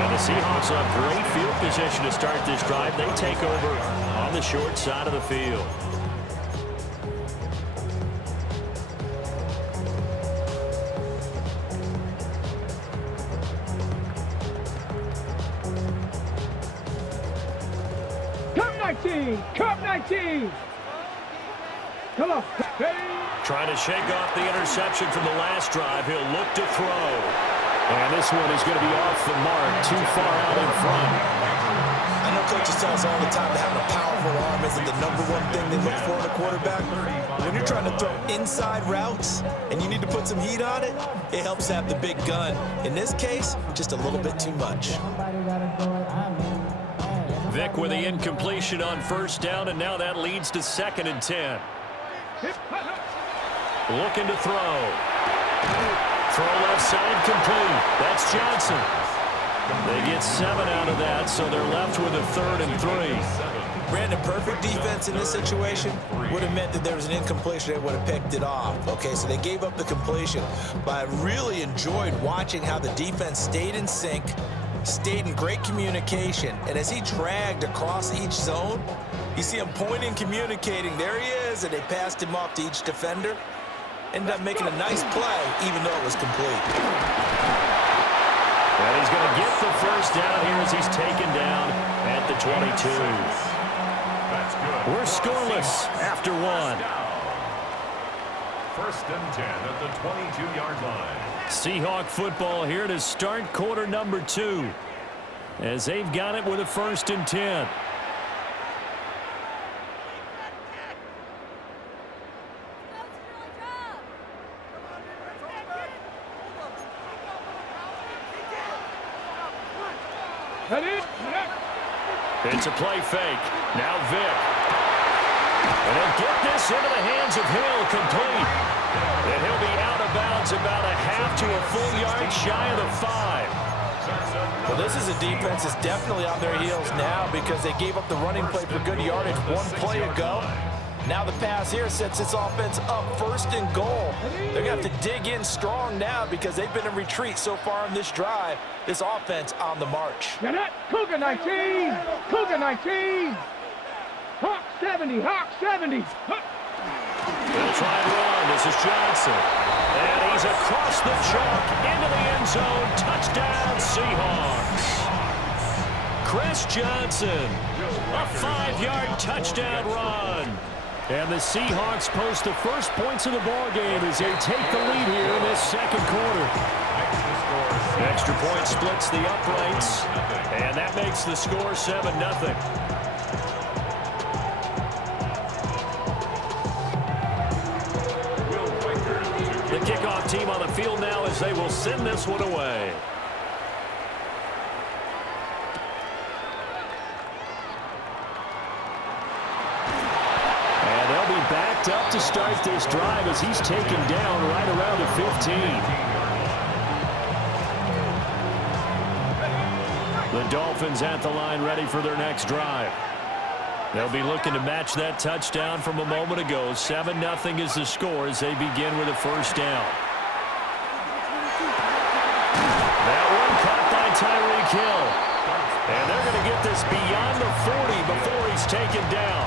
And the Seahawks have great field position to start this drive. They take over on the short side of the field. Cup 19. Come on. Trying to shake off the interception from the last drive. He'll look to throw. And this one is going to be off the mark, too far out in front. I know coaches tell us all the time that having a powerful arm isn't the number one thing they look for in a quarterback. When you're trying to throw inside routes and you need to put some heat on it, it helps have the big gun. In this case, just a little bit too much. Vic with the incompletion on first down, and now that leads to 2nd and 10. Looking to throw. Throw left side complete. That's Johnson. They get 7 out of that, so they're left with a 3rd and 3. Brandon, perfect defense in this situation would have meant that there was an incompletion. They would have picked it off. Okay, so they gave up the completion. But I really enjoyed watching how the defense stayed in sync, stayed in great communication, and as he dragged across each zone, you see him pointing, communicating. There he is, and they passed him off to each defender. Ended up making a nice play, even though it was complete. And he's going to get the first down here as he's taken down at the 22. That's good. We're scoreless after 1. 1st and 10 at the 22-yard line. Seahawk football here to start quarter number 2, as they've got it with a 1st and 10. It's a play fake. Now Vic. And he'll get this into the hands of Hill, complete. And he'll be out of bounds Seahawks about a half to a full yard shy of the 5. Well, this is a defense that's definitely on their heels now because they gave up the running play for good yardage one play ago. Now the pass here sets this offense up 1st and goal. They're going to have to dig in strong now because they've been in retreat so far on this drive. This offense on the march. Cougar 19! Cougar 19! Hawk 70! Hawk 70! They'll try and run. This is Johnson. And he's across the chalk into the end zone. Touchdown, Seahawks. Chris Johnson, a 5-yard touchdown run. And the Seahawks post the first points of the ball game as they take the lead here in this second quarter. Extra point splits the uprights, and that makes the score 7-0. The kickoff team on the field now as they will send this one away. And they'll be backed up to start this drive as he's taken down right around the 15. The Dolphins at the line ready for their next drive. They'll be looking to match that touchdown from a moment ago. 7-0 is the score as they begin with a first down. That one caught by Tyreek Hill. And they're going to get this beyond the 40 before he's taken down.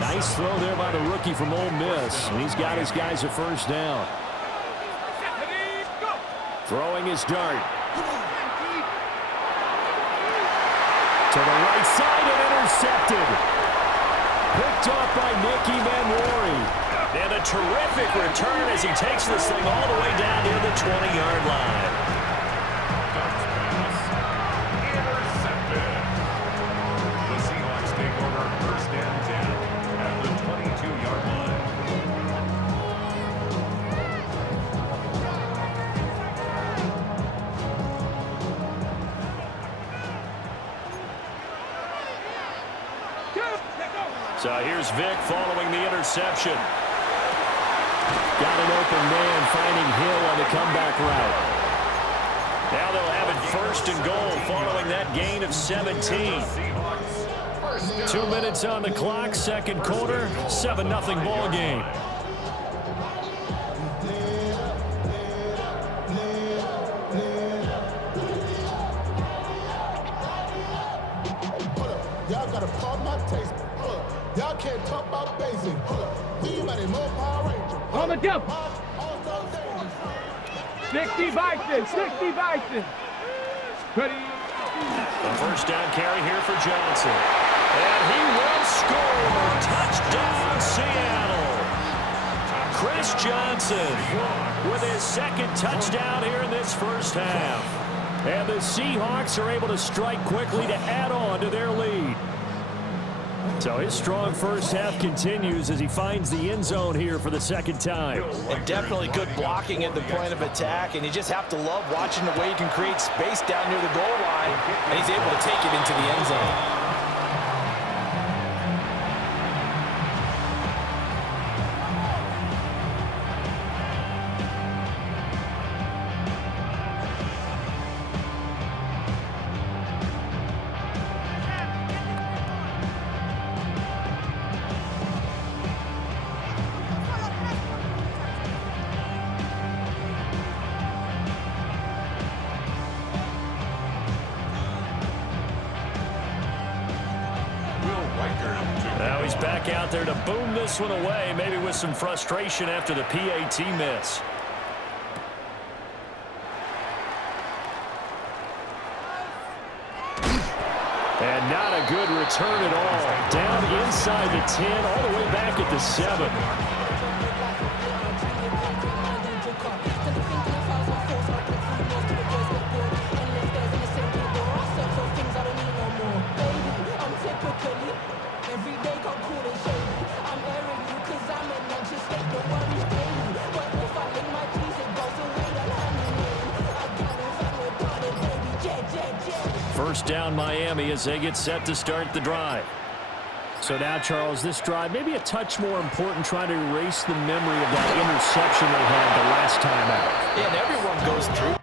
Nice throw there by the rookie from Ole Miss. And he's got his guys a first down. Throwing his dart. To the right side and intercepted. Picked off by Nicky Manwari. And a terrific return as he takes this thing all the way down near the 20-yard line. Intercepted. The Seahawks take over 1st and 10 at the 22-yard line. So here's Vic following the interception. Got an open man finding Hill on the comeback route. Now they'll have it 1st and goal following that gain of 17. 2 minutes on the clock, second quarter, 7-0 ball game. Y'all gotta pump my taste. Y'all can't talk about basic. We might more Power Ranger. On the jump! 60 Bison! 60 Bison! Ready? A first down carry here for Johnson. And he will score! Touchdown, Seattle! Chris Johnson with his 2nd touchdown here in this first half. And the Seahawks are able to strike quickly to add on to their lead. So his strong first half continues as he finds the end zone here for the 2nd time. And definitely good blocking at the point of attack, and you just have to love watching the way he can create space down near the goal line, and he's able to take it into the end zone. Now he's back out there to boom this one away, maybe with some frustration after the PAT miss. And not a good return at all. Down inside the 10, all the way back at the 7. First down Miami as they get set to start the drive. So now, Charles, this drive maybe a touch more important, trying to erase the memory of that interception they had the last time out. Yeah, and everyone goes through.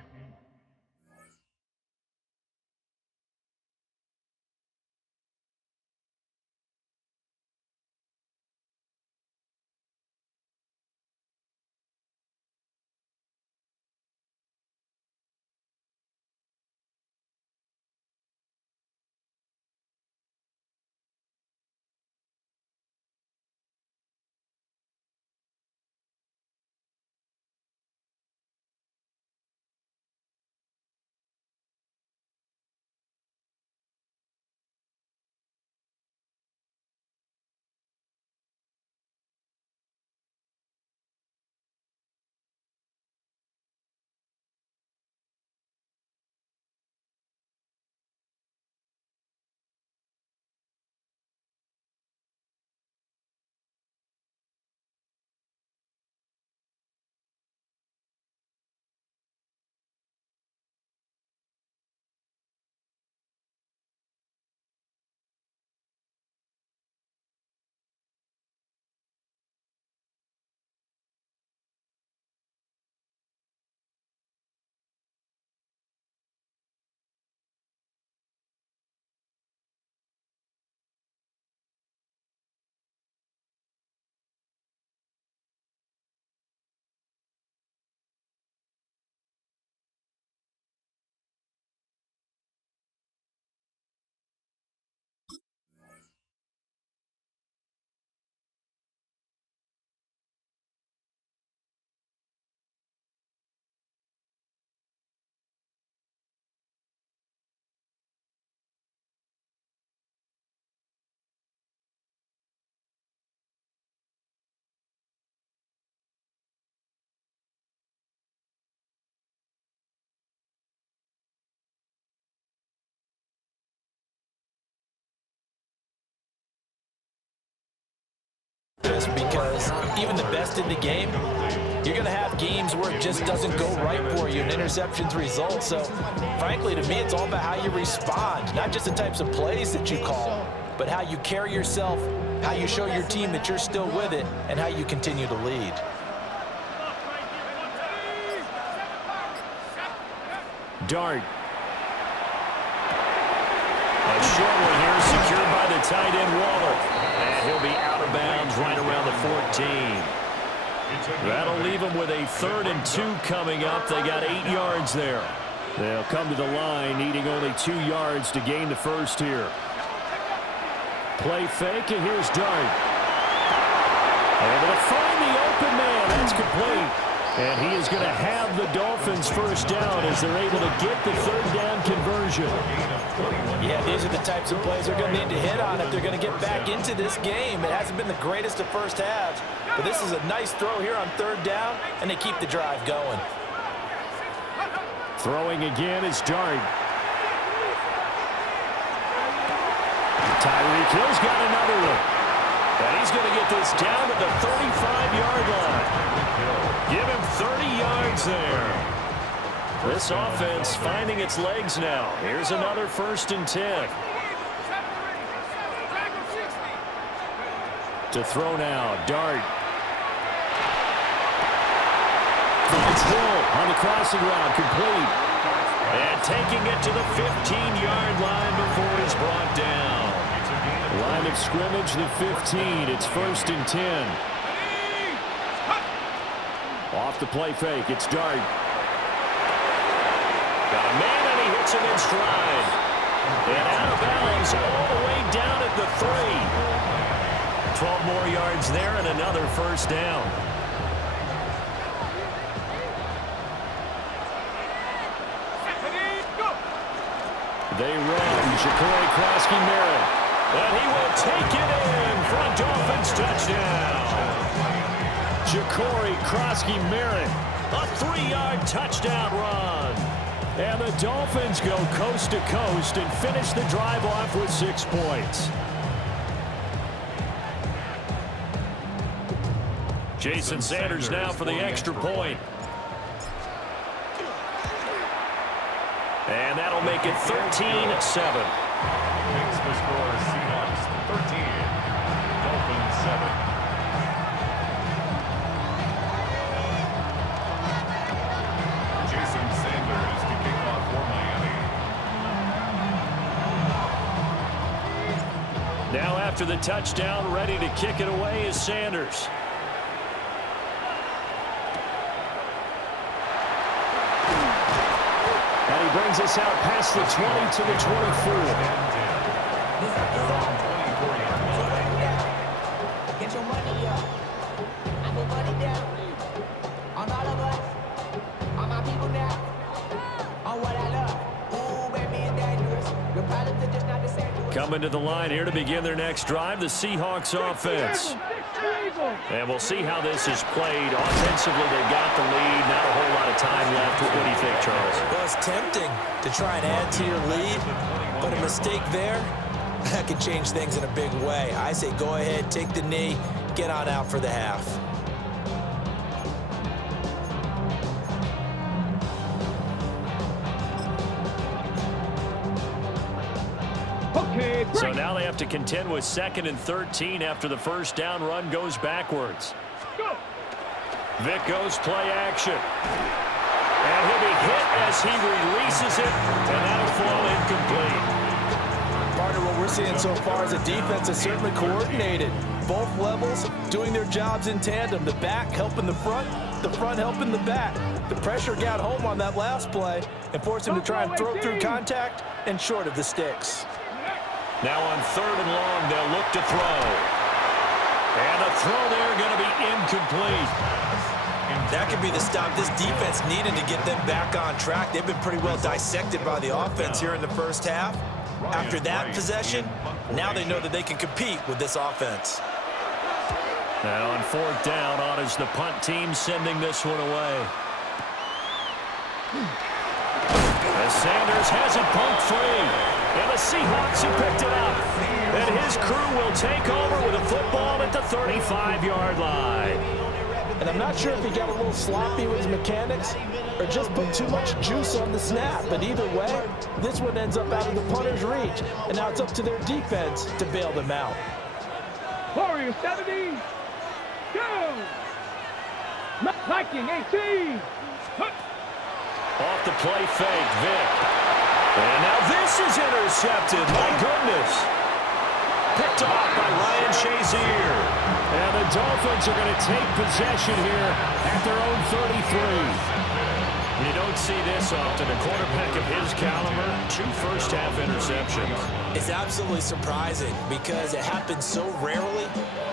Because even the best in the game, you're going to have games where it just doesn't go right for you and interceptions result. So, frankly, to me, it's all about how you respond, not just the types of plays that you call, but how you carry yourself, how you show your team that you're still with it, and how you continue to lead. Dart. A short one here, secured by the tight end Waller. And he'll be out of bounds right around the 14. That'll leave them with a 3rd and 2 coming up. They got 8 yards there. They'll come to the line, needing only 2 yards to gain the first here. Play fake, and here's Dart. Able to find the open man. That's complete. And he is going to have the Dolphins first down as they're able to get the 3rd down conversion. Yeah, these are the types of plays they're going to need to hit on if they're going to get back into this game. It hasn't been the greatest of first halves, but this is a nice throw here on 3rd down, and they keep the drive going. Throwing again is Dart. Tyreek Hill's got another one. And he's going to get this down to the 35-yard line. Give him 30 yards there. This offense finding its legs now. Here's another 1st and 10. To throw now, Dart. Finds Hill on the crossing route, complete. And taking it to the 15-yard line before he's brought down. Line of scrimmage, the 15. It's 1st and 10. Off the play fake, it's Dart. Got a man, and he hits him in stride. And out of bounds all the way down at the 3. 12 more yards there and another 1st down. They run. Ja'Cory Krosky-Merritt. And he will take it in for a Dolphins touchdown. Ja'Cory Krosky-Merritt, a 3-yard touchdown run. And the Dolphins go coast to coast and finish the drive off with 6 points. Jason Sanders now for the extra point. And that'll make it 13-7. Makes the score Seahawks 13, 7. Jason Sanders to kick off for Miami. Now after the touchdown, ready to kick it away is Sanders. And he brings us out past the 20 to the 24. Get your money up. I put money down on all of us, on my people now, on what I love. Ooh, baby, it's dangerous. Your problems are just not the same. Coming to the line here to begin their next drive, the Seahawks offense. And we'll see how this is played. Offensively, they've got the lead. Not a whole lot of time left. What do you think, Charles? Well, it's tempting to try and add to your lead, but a mistake there, that could change things in a big way. I say go ahead, take the knee, get on out for the half. So now they have to contend with 2nd and 13 after the first down run goes backwards. Vic goes play action. And he'll be hit as he releases it, and that'll fall incomplete. Partner, what we're seeing so far is the defense is certainly coordinated. Both levels doing their jobs in tandem. The back helping the front helping the back. The pressure got home on that last play and forced him to try and throw through contact and short of the sticks. Now on 3rd and long, they'll look to throw. And the throw there going to be incomplete. That could be the stop this defense needed to get them back on track. They've been pretty well dissected by the offense here in the first half. After that possession, now they know that they can compete with this offense. And on 4th down, on is the punt team sending this one away. As Sanders has it pumped free. And the Seahawks have picked it up. And his crew will take over with a football at the 35-yard line. And I'm not sure if he got a little sloppy with his mechanics or just put too much juice on the snap. But either way, this one ends up out of the punter's reach. And now it's up to their defense to bail them out. Warriors 70. Go. Viking 18. Off the play fake, Vic. And now this is intercepted. My goodness. Picked off by Ryan Shazier. And the Dolphins are going to take possession here at their own 33. You don't see this often. A quarterback of his caliber, 2 first-half interceptions. It's absolutely surprising because it happens so rarely.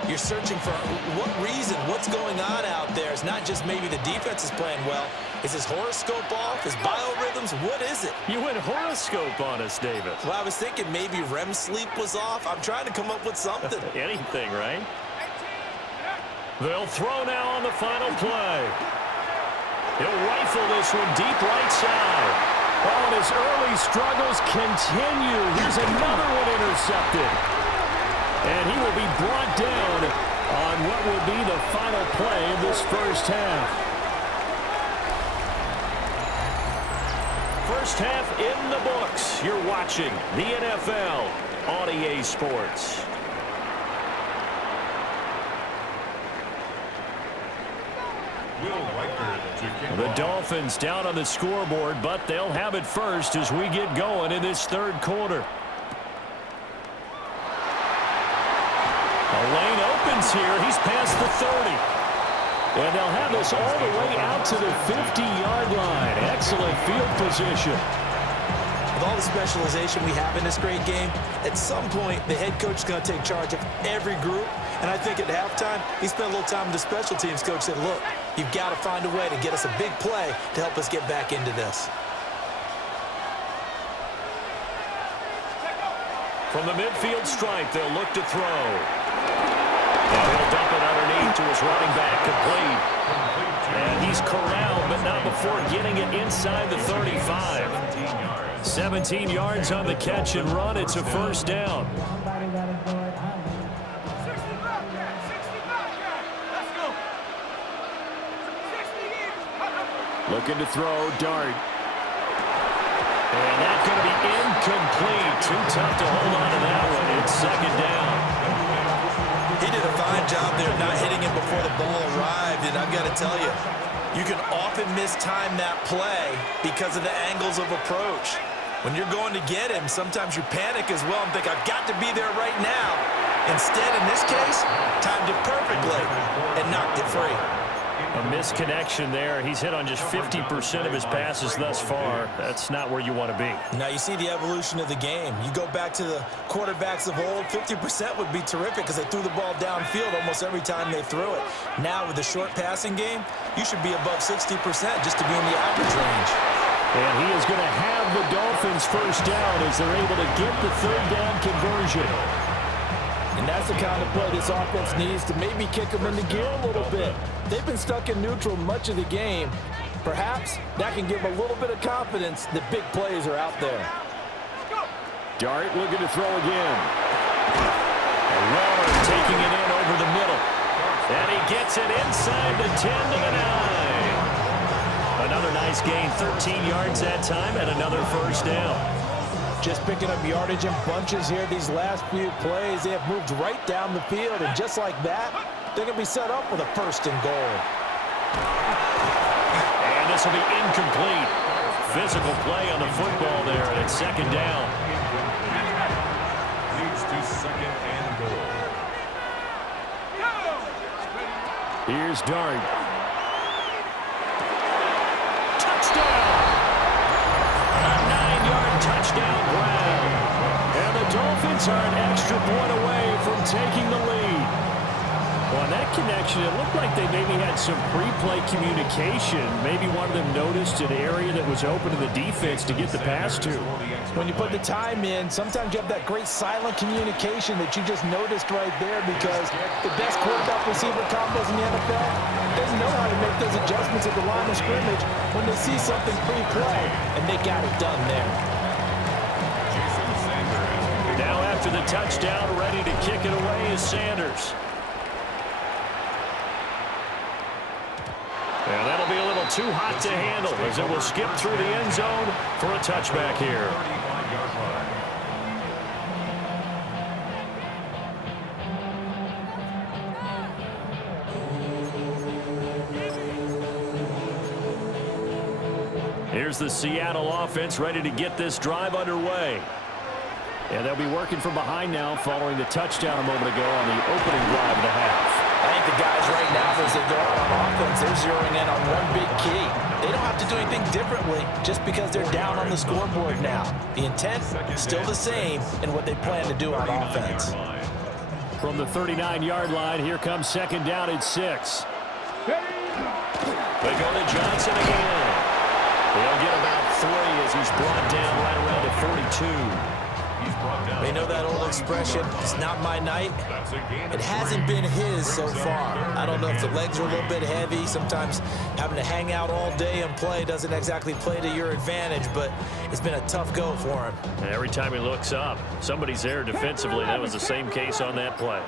You're searching for what reason, what's going on out there. It's not just maybe the defense is playing well. Is his horoscope off? His biorhythms? What is it? You went horoscope on us, David. Well, I was thinking maybe REM sleep was off. I'm trying to come up with something. Anything, right? They'll throw now on the final play. He'll rifle this one deep right side. Oh, and his early struggles continue. Here's another one intercepted. And he will be brought down on what will be the final play of this first half. First half in the books. You're watching the NFL on EA Sports. The Dolphins down on the scoreboard, but they'll have it first as we get going in this third quarter. A lane opens here. He's past the 30. And they'll have this all the way out to the 50-yard line. Excellent field position. With all the specialization we have in this great game, at some point, the head coach is going to take charge of every group. And I think at halftime, he spent a little time with the special teams coach and said, look, you've got to find a way to get us a big play to help us get back into this. From the midfield stripe, they'll look to throw. And he'll dump it underneath to his running back, complete. And he's corralled, but not before getting it inside the 35. 17 yards on the catch and run. It's a first down. Looking to throw, Dart. And that's going to be incomplete. Too tough to hold on to that one. It's second down. He did did a fine job there not hitting him before the ball arrived, and I've got to tell you, you can often mistime that play because of the angles of approach. When you're going to get him, sometimes you panic as well and think, I've got to be there right now. Instead, in this case, timed it perfectly and knocked it free. A misconnection there. He's hit on just 50% of his passes thus far. That's not where you want to be. Now you see the evolution of the game. You go back to the quarterbacks of old, 50% would be terrific because they threw the ball downfield almost every time they threw it. Now with the short passing game, you should be above 60% just to be in the average range. And he is going to have the Dolphins first down as they're able to get the third down conversion. And that's the kind of play this offense needs to maybe kick them into gear a little bit. They've been stuck in neutral much of the game. Perhaps that can give them a little bit of confidence that big plays are out there. Dart looking to throw again. And Waller taking it in over the middle. And he gets it inside the 10 to the 9. Another nice gain, 13 yards that time, and another first down. Just picking up yardage in bunches here these last few plays. They have moved right down the field, and just like that, they're going to be set up with a first and goal. And this will be incomplete. Physical play on the football there, and it's second down. Leads to second and goal. Here's Dart. Touchdown! A 9-yard touchdown grab. And the Dolphins are an extra point away from taking the lead. Well, on that connection, it looked like they maybe had some pre-play communication. Maybe one of them noticed an area that was open to the defense to get the pass to. When you put the time in, sometimes you have that great silent communication that you just noticed right there because the best quarterback-receiver combos in the NFL, they know how to make those adjustments at the line of scrimmage when they see something pre-play, and they got it done there. Now after the touchdown, ready to kick it away is Sanders. And that'll be a little too hot to handle as it will skip through the end zone for a touchback here. Here's the Seattle offense ready to get this drive underway. And they'll be working from behind now following the touchdown a moment ago on the opening drive of the half. I think the guys right now, as they go out on offense, they're zeroing in on one big key. They don't have to do anything differently just because they're down on the scoreboard now. The intent is still the same in what they plan to do on offense. From the 39-yard line, here comes second down at 6. They go to Johnson again. He'll get about 3 as he's brought down right around at 42. They know that old expression, it's not my night. It hasn't been his so far. I don't know if the legs are a little bit heavy. Sometimes having to hang out all day and play doesn't exactly play to your advantage, but it's been a tough go for him. And every time he looks up, somebody's there defensively. That was the same case on that play.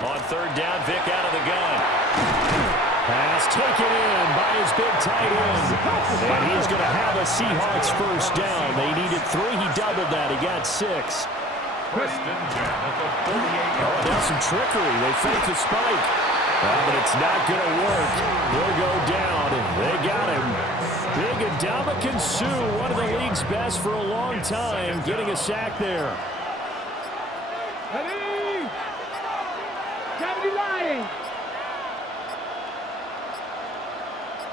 On third down, Vic out of the gun. Pass taken in by his big tight end. And he's going to have a Seahawks first down. They needed 3. He doubled that. He got 6. Oh, now some trickery. They fake the spike. But it's not going to work. He'll go down. They got him. Big Ndamukong Suh, one of the league's best for a long time, getting a sack there. Ready? Gravity line.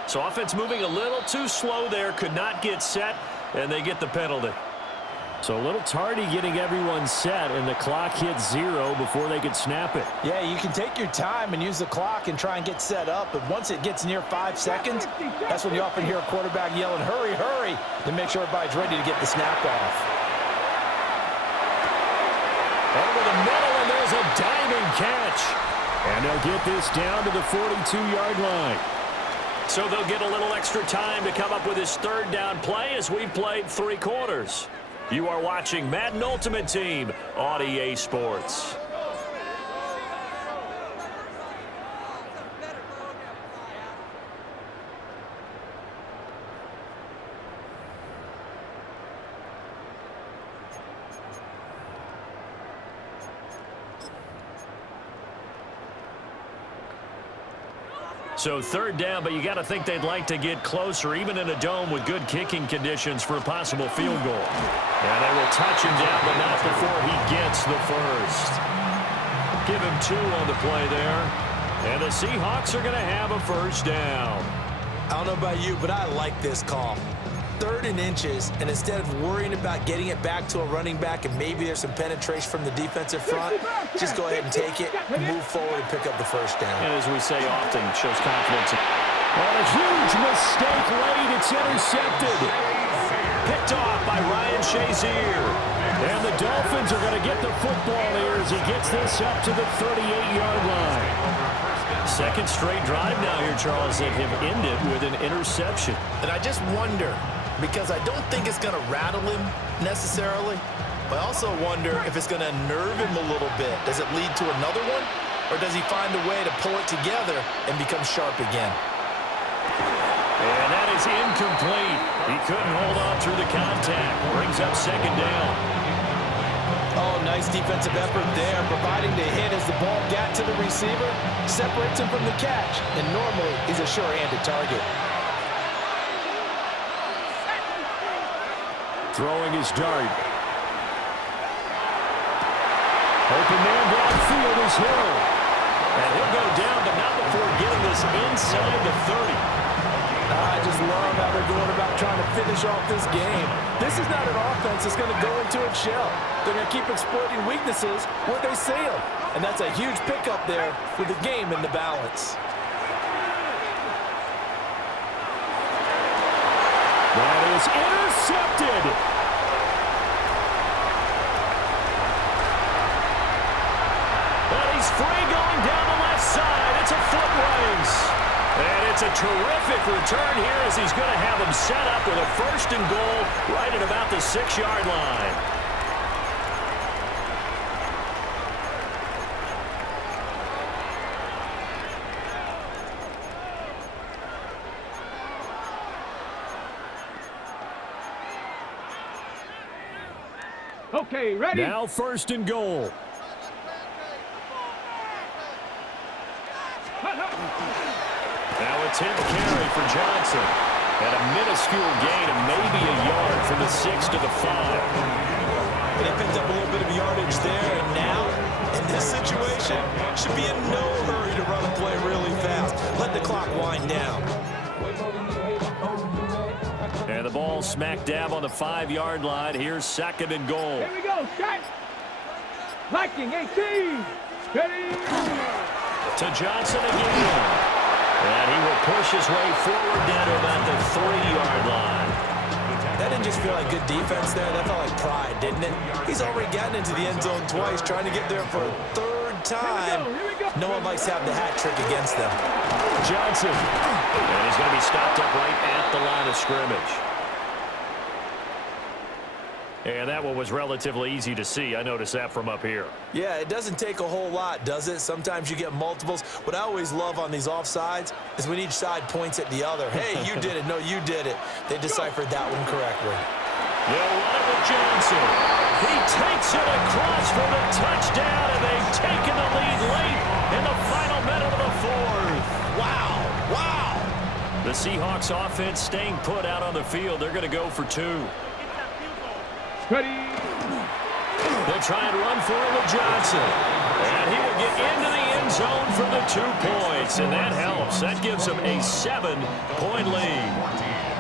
So offense moving a little too slow there, could not get set, and they get the penalty. So a little tardy getting everyone set, and the clock hits 0 before they could snap it. Yeah, you can take your time and use the clock and try and get set up, but once it gets near 5 seconds, that's when you often hear a quarterback yelling, hurry, hurry, to make sure everybody's ready to get the snap off. Over the middle, and there's a diving catch. And they'll get this down to the 42-yard line. So they'll get a little extra time to come up with his third down play as we've played 3 quarters. You are watching Madden Ultimate Team on EA Sports. So third down, but you got to think they'd like to get closer, even in a dome with good kicking conditions for a possible field goal. And they will touch him down, but not before he gets the first. Give him 2 on the play there. And the Seahawks are going to have a first down. I don't know about you, but I like this call. 3rd and inches, and instead of worrying about getting it back to a running back and maybe there's some penetration from the defensive front, just go ahead and take it, move forward, and pick up the first down. And as we say often, shows confidence. And a huge mistake late. It's intercepted. Picked off by Ryan Shazier. And the Dolphins are going to get the football here as he gets this up to the 38-yard line. Second straight drive now here, Charles, that have ended with an interception. And I just wonder, because I don't think it's going to rattle him necessarily, but I also wonder if it's going to nerve him a little bit. Does it lead to another one? Or does he find a way to pull it together and become sharp again? And that is incomplete. He couldn't hold on through the contact. Brings up second down. Oh, nice defensive effort there, providing the hit as the ball got to the receiver, separates him from the catch, and normally he's a sure-handed target. Throwing his dart. Open man downfield is Hill. And he'll go down, but not before getting this inside the 30. I just love how they're going about trying to finish off this game. This is not an offense that's going to go into its shell. They're going to keep exploiting weaknesses where they see them. And that's a huge pickup there with the game in the balance. That is intercepted. And he's free going down the left side. It's a foot race. And it's a terrific return here as he's going to have him set up with a 1st and goal right at about the 6-yard line. Okay, ready? Now 1st and goal. Now a 10th carry for Johnson. And a minuscule gain of maybe a yard from the 6 to the 5. They picked up a little bit of yardage there, and now, in this situation, should be in no hurry to run a play really fast. Let the clock wind down. And the ball smack dab on the 5-yard line. Here's 2nd and goal. Here we go, shot. Viking 18. Ready? To Johnson again. And he will push his way forward down to about the 3-yard line. That didn't just feel like good defense there. That felt like pride, didn't it? He's already gotten into the end zone twice, trying to get there for a 3rd time. No one likes to have the hat trick against them. Johnson. And he's going to be stopped up right at the line of scrimmage. And that one was relatively easy to see. I noticed that from up here. Yeah, it doesn't take a whole lot, does it? Sometimes you get multiples. What I always love on these offsides is when each side points at the other. Hey, you did it. No, you did it. They deciphered that one correctly. They'll run it with Johnson. He takes it across for the touchdown, and they've taken the lead late in the final minute of the 4th. Wow. Wow. The Seahawks offense staying put out on the field. They're going to go for 2. Ready? They'll try and run for it with Johnson. And he will get into the end zone for the 2 points. And that helps. That gives them a 7-point lead.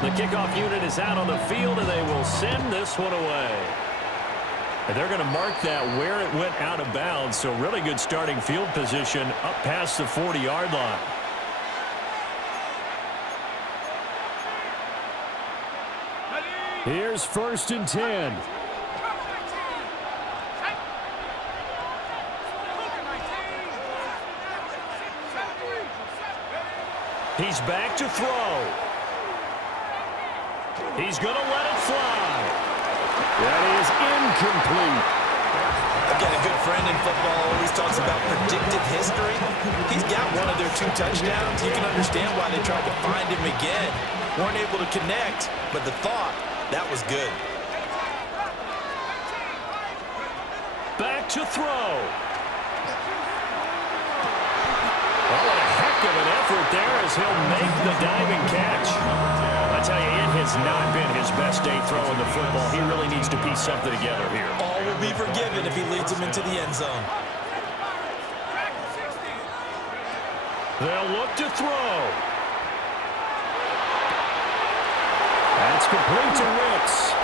The kickoff unit is out on the field, and they will send this one away. And they're going to mark that where it went out of bounds. So really good starting field position up past the 40-yard line. Here's 1st and 10. He's back to throw. He's going to let it fly. That is incomplete. I've got a good friend in football, always talks about predictive history. He's got one of their 2 touchdowns. You can understand why they tried to find him again. Weren't able to connect, but the thought, that was good. Back to throw. Oh, what a heck heck of an effort there as he'll make the diving catch. I tell you, it has not been his best day throwing the football. He really needs to piece something together here. All will be forgiven if he leads him into the end zone. They'll look to throw. That's complete to Ritz.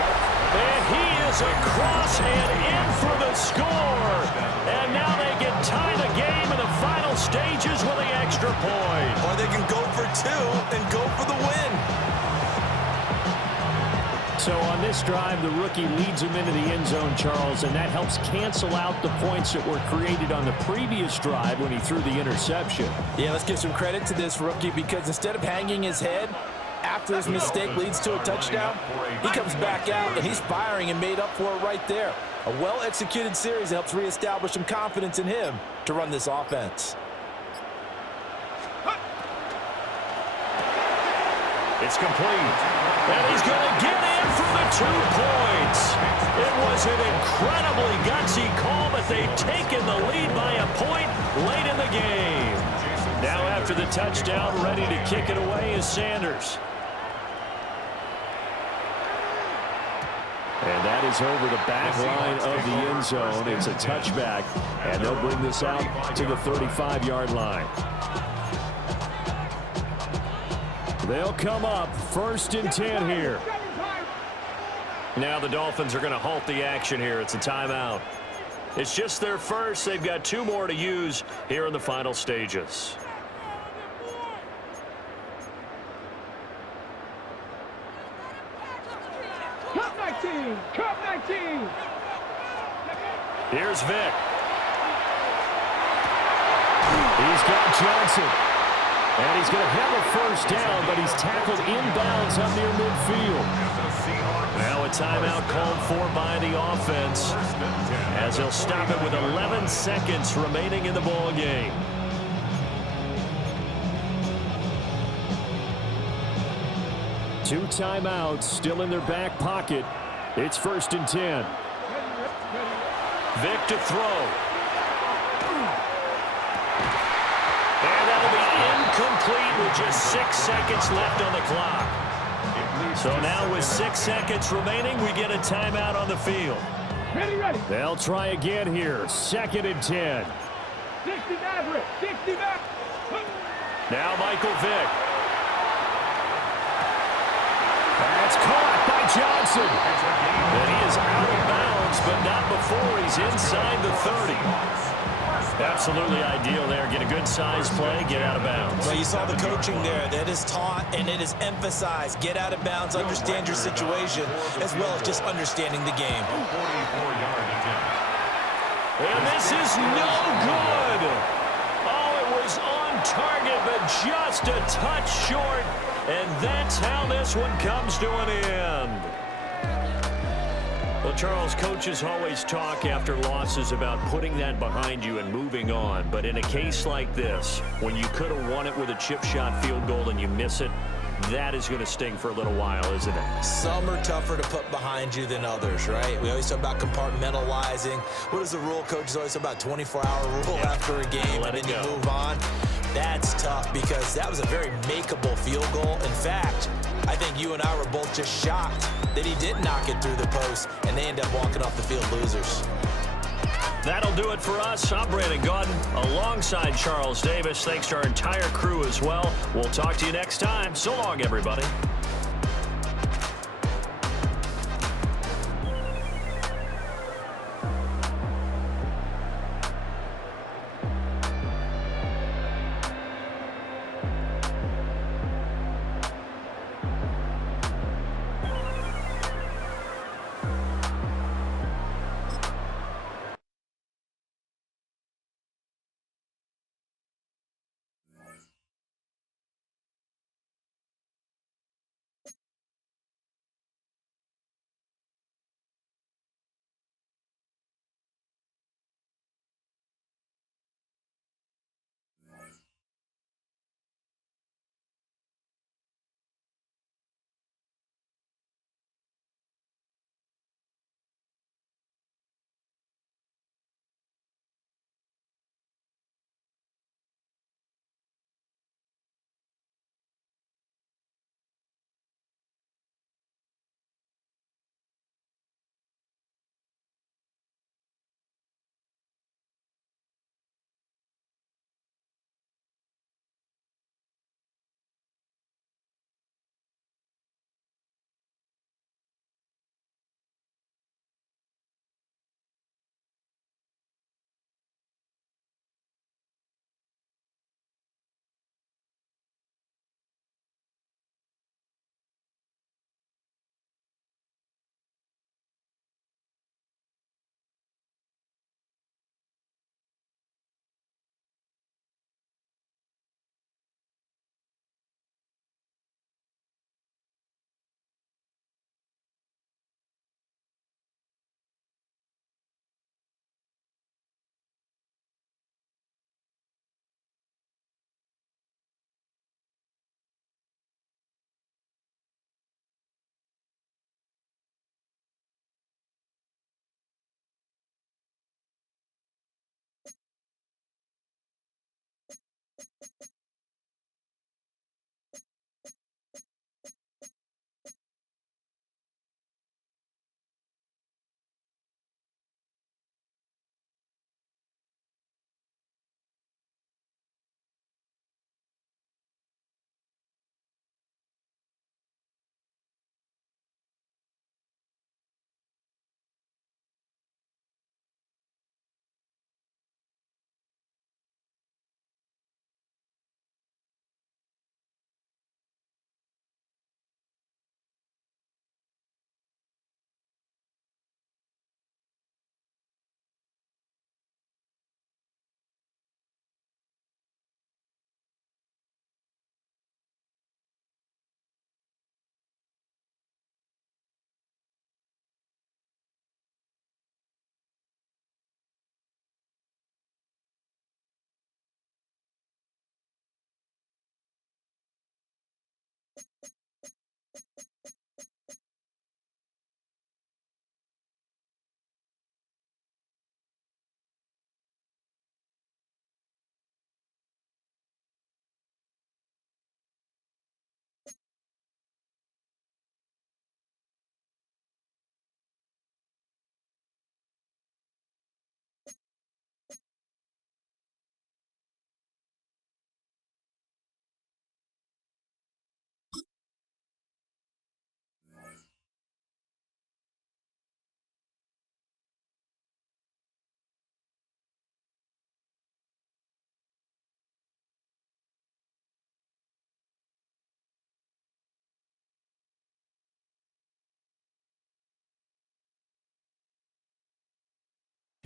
And he is across and in for the score. And now they can tie the game in the final stages with the extra point. Or they can go for two and go for the win. So on this drive, the rookie leads him into the end zone, Charles, and that helps cancel out the points that were created on the previous drive when he threw the interception. Yeah, let's give some credit to this rookie because instead of hanging his head after his mistake leads to a touchdown, he comes back out and he's firing and made up for it right there. A well-executed series that helps reestablish some confidence in him to run this offense. It's complete. And he's going to get in for the 2 points. It was an incredibly gutsy call, but they've taken the lead by a point late in the game. Now after the touchdown, ready to kick it away is Sanders. And that is over the back line of the end zone. It's a touchback, and they'll bring this out to the 35-yard line. They'll come up 1st and 10 here. Now the Dolphins are going to halt the action here. It's a timeout. It's just their first. They've got 2 more to use here in the final stages. Cup 19! Cup 19! Here's Vic. He's got Johnson. And he's going to have a first down, but he's tackled inbounds up near midfield. Now a timeout called for by the offense as he'll stop it with 11 seconds remaining in the ball game. Two timeouts still in their back pocket. It's 1st and 10. Vic to throw. And that'll be incomplete with just 6 seconds left on the clock. So now with 6 seconds remaining, we get a timeout on the field. Ready, ready. They'll try again here. 2nd and 10. 60 Maverick. 60 Maverick. Now Michael Vick. That's caught by Johnson. And he is out of bounds, but not before he's inside the 30. Absolutely ideal there. Get a good size play, get out of bounds. Well, you saw the coaching there. That is taught and it is emphasized. Get out of bounds, understand your situation, as well as just understanding the game. And this is no good. Oh, it was on target, but just a touch short. And that's how this one comes to an end. Well, Charles, coaches always talk after losses about putting that behind you and moving on. But in a case like this, when you could have won it with a chip shot field goal and you miss it, that is going to sting for a little while, isn't it? Some are tougher to put behind you than others, right? We always talk about compartmentalizing. What is the rule? Coaches always talk about 24-hour rule after a game, and then you move on. That's tough because that was a very makeable field goal. In fact, I think you and I were both just shocked that he did knock it through the post, and they end up walking off the field losers. That'll do it for us. I'm Brandon Gaudin alongside Charles Davis. Thanks to our entire crew as well. We'll talk to you next time. So long, everybody.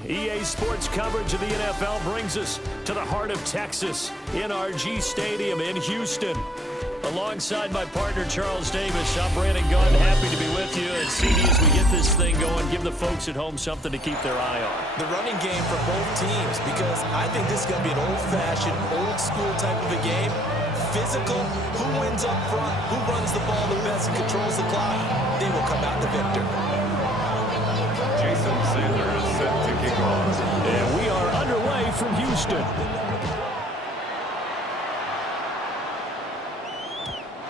EA Sports coverage of the NFL brings us to the heart of Texas, NRG Stadium in Houston. Alongside my partner, Charles Davis, I'm Brandon Gunn. Happy to be with you. And CD, as we get this thing going, give the folks at home something to keep their eye on. The running game for both teams, because I think this is going to be an old-fashioned, old-school type of a game. Physical, who wins up front, who runs the ball the best and controls the clock, they will come out the victor. Jason Sanders set to kick off. And we are underway from Houston.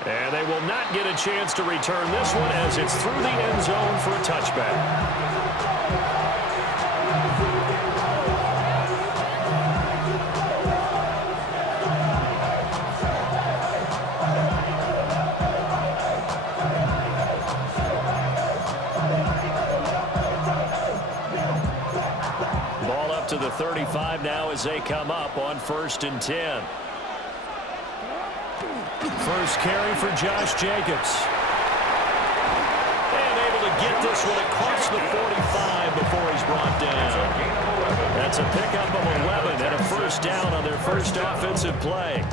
And they will not get a chance to return this one as it's through the end zone for a touchback. Ball up to the 35 now as they come up on 1st and 10. First carry for Josh Jacobs. And able to get this one across the 45 before he's brought down. That's a pickup of 11 and a first down on their first offensive play.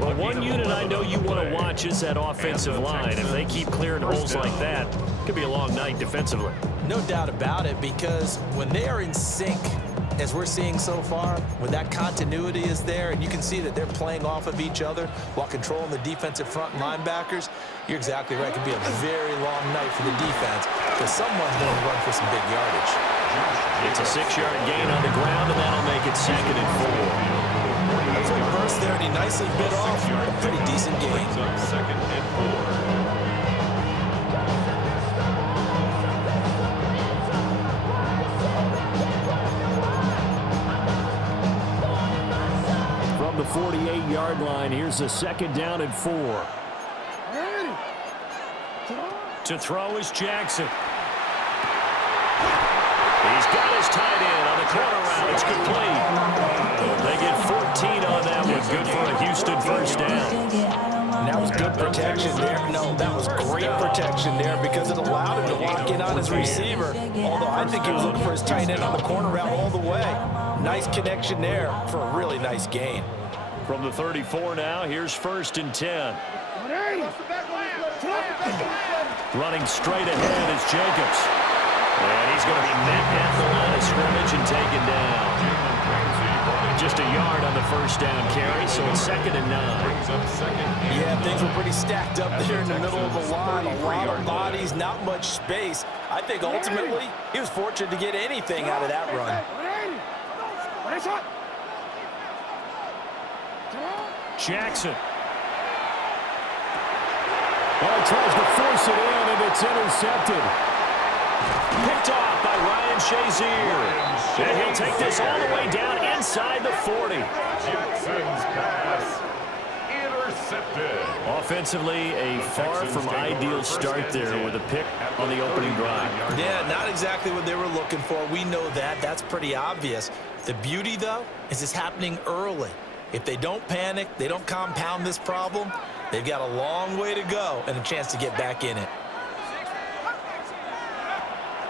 Well, one unit I know you want to watch is that offensive line. If they keep clearing holes like that, it could be a long night defensively. No doubt about it, because when they are in sync, as we're seeing so far, when that continuity is there and you can see that they're playing off of each other while controlling the defensive front linebackers, you're exactly right. It could be a very long night for the defense because someone's going to run for some big yardage. It's a 6-yard gain on the ground, and that'll make it 2nd and 4. That's what he burst there, and he nicely bit off a pretty decent gain. 2nd and 4. From the 48-yard line, here's a 2nd down and 4. To throw is Jackson. He's got his tight end on the corner route. It's complete. They get 14 on that one. Good for a Houston first down. That was good protection there. No, that was great protection there because it allowed him to lock in on his receiver. Although I think he was looking for his tight end on the corner route all the way. Nice connection there for a really nice gain. From the 34 now, here's 1st and 10. Running straight ahead is Jacobs. And he's going to be met at the line of scrimmage and taken down. Just a yard on the first down carry, so it's 2nd and 9. Yeah, things were pretty stacked up there in the middle of the line. A lot of bodies, not much space. I think ultimately he was fortunate to get anything out of that run. Jackson. Well, tries to force it in, and it's intercepted. Picked off by Ryan Shazier. And he'll take this all the way down inside the 40. Jackson's pass intercepted. Offensively, a far from ideal start there with a pick on the opening drive. Yeah, not exactly what they were looking for. We know that. That's pretty obvious. The beauty, though, is it's happening early. If they don't panic, they don't compound this problem, they've got a long way to go and a chance to get back in it.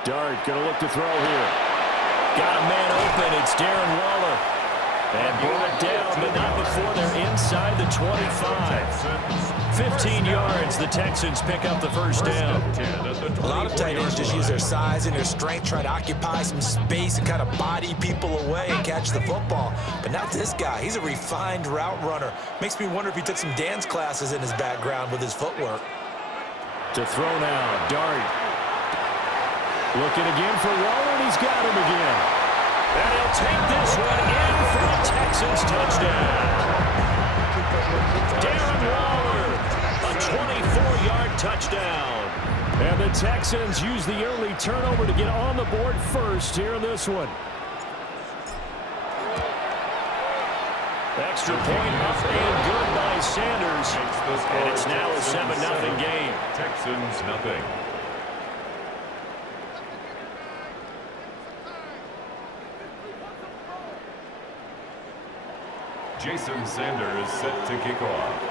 Dart going to look to throw here. Got a man open. It's Darren Waller. And brought down, but not before they're inside the 25. 15 yards. The Texans pick up the first down. A lot of tight ends just use their size and their strength, try to occupy some space and kind of body people away and catch the football. But not this guy. He's a refined route runner. Makes me wonder if he took some dance classes in his background with his footwork. To throw now, Dart. Looking again for Waller, and he's got him again. And he'll take this one in for a Texans touchdown. Darren Waller, a 24-yard touchdown. And the Texans use the early turnover to get on the board first here in this one. Extra point up and good by Sanders. And it's now a 7-0 game. Texans nothing. Jason Sanders set to kick off.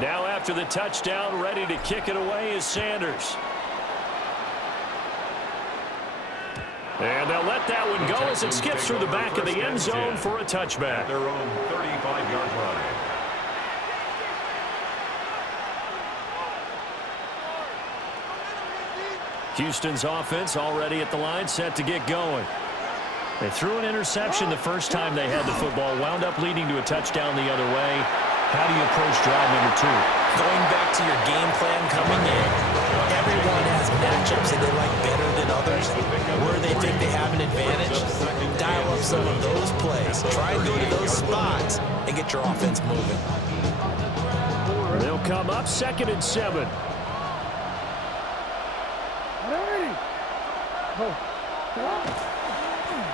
Now after the touchdown, ready to kick it away is Sanders. And they'll let that one go as it skips through the back of the end zone for a touchback. At their own 35-yard line. Houston's offense already at the line, set to get going. They threw an interception the first time they had the football, wound up leading to a touchdown the other way. How do you approach drive number 2? Going back to your game plan coming in, everyone has matchups that they like better than others. Where they think they have an advantage, dial up some of those plays. Try and go to those spots and get your offense moving. They'll come up 2nd and 7.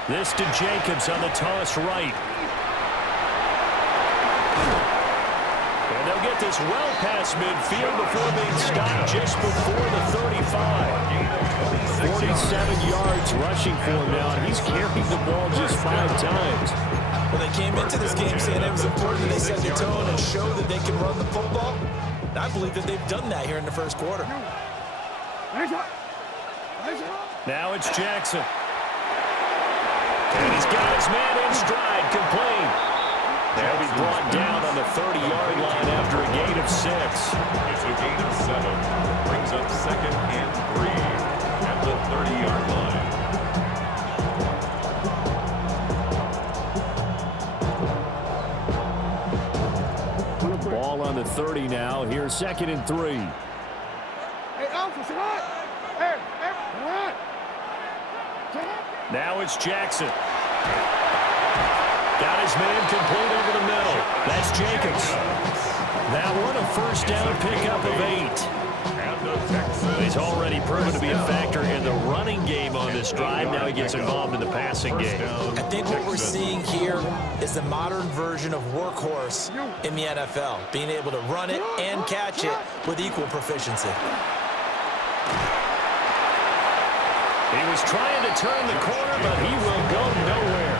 This to Jacobs on the toss right. And they'll get this well past midfield before being stopped just before the 35. 47 yards rushing for him now, and he's carried the ball just 5 times. Well, they came into this game saying it was important that they set the tone and show that they can run the football. And I believe that they've done that here in the first quarter. Now it's Jackson. And he's got his man in stride, complete. They'll be brought down on the 30-yard line after a gain of 6. It's a gain of 7. Brings up 2nd and 3 at the 30-yard line. Ball on the 30 now. Here's 2nd and 3. Now it's Jackson. Got his man complete over the middle. That's Jacobs. That one a first down pickup of 8. He's already proven to be a factor in the running game on this drive. Now he gets involved in the passing game. I think what we're seeing here is the modern version of workhorse in the NFL, being able to run it and catch it with equal proficiency. He was trying to turn the corner, but he will go nowhere.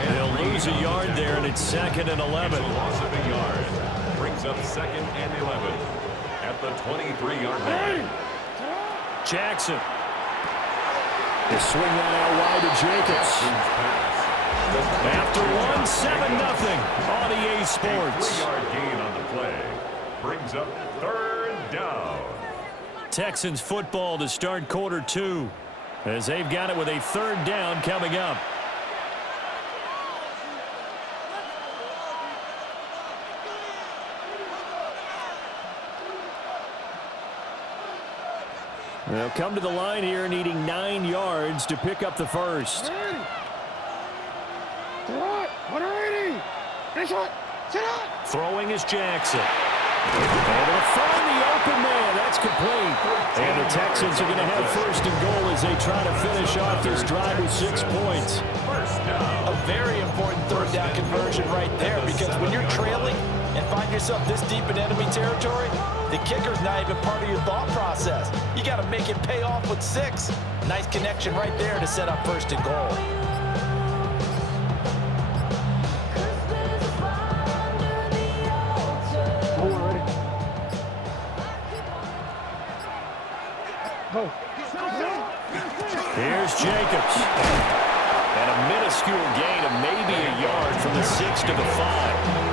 They'll lose a yard there, and it's 2nd and 11. It's a loss of a yard. Brings up 2nd and 11 at the 23-yard line. Jackson. They swing that out wide to Jacobs. After 1, 7-0 on EA Sports. 3-yard gain on the play. Brings up 3rd down. Texans football to start quarter 2. As they've got it with a 3rd down coming up. They'll come to the line here needing 9 yards to pick up the first. Throwing is Jackson. And they'll find the open man. That's complete. And the Texans are going to have 1st and goal as they try to finish off this drive with 6 points. A very important 3rd down conversion right there, because when you're trailing and find yourself this deep in enemy territory, the kicker's not even part of your thought process. You got to make it pay off with 6. Nice connection right there to set up 1st and goal. Here's Jacobs. And a minuscule gain of maybe a yard from the 6 to the 5.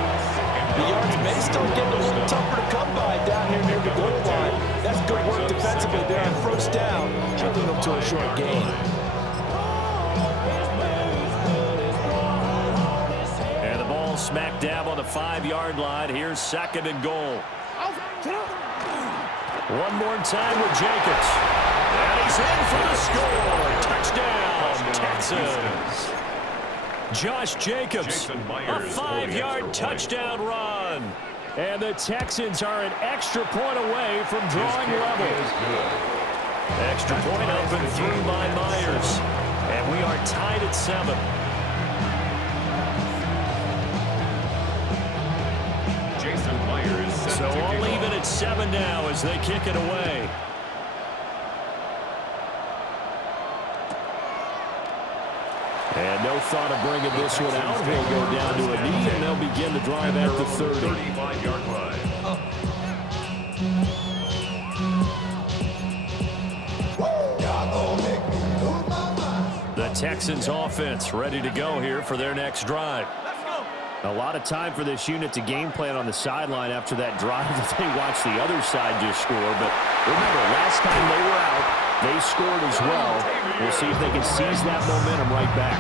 The yards may start getting a little tougher to come by down here near the goal line. That's good work defensively there on 1st down, chucking them to a short gain. And the ball smack dab on the 5-yard line. Here's 2nd and goal. One more time with Jacobs. And he's in for the score. Touchdown, Texans. Josh Jacobs, a 5-yard touchdown run. And the Texans are an extra point away from drawing level. Extra point up and through by Myers. And we are tied at 7. So all even at 7 now as they kick it away. And no thought of bringing this one out. He'll go down to a knee, and they'll begin the drive at the 30. 35-yard line. Y'all gon' make me lose my mind. Texans offense ready to go here for their next drive. A lot of time for this unit to game plan on the sideline after that drive that they watched the other side just score. But remember, last time they were out, they scored as well. We'll see if they can seize that momentum right back.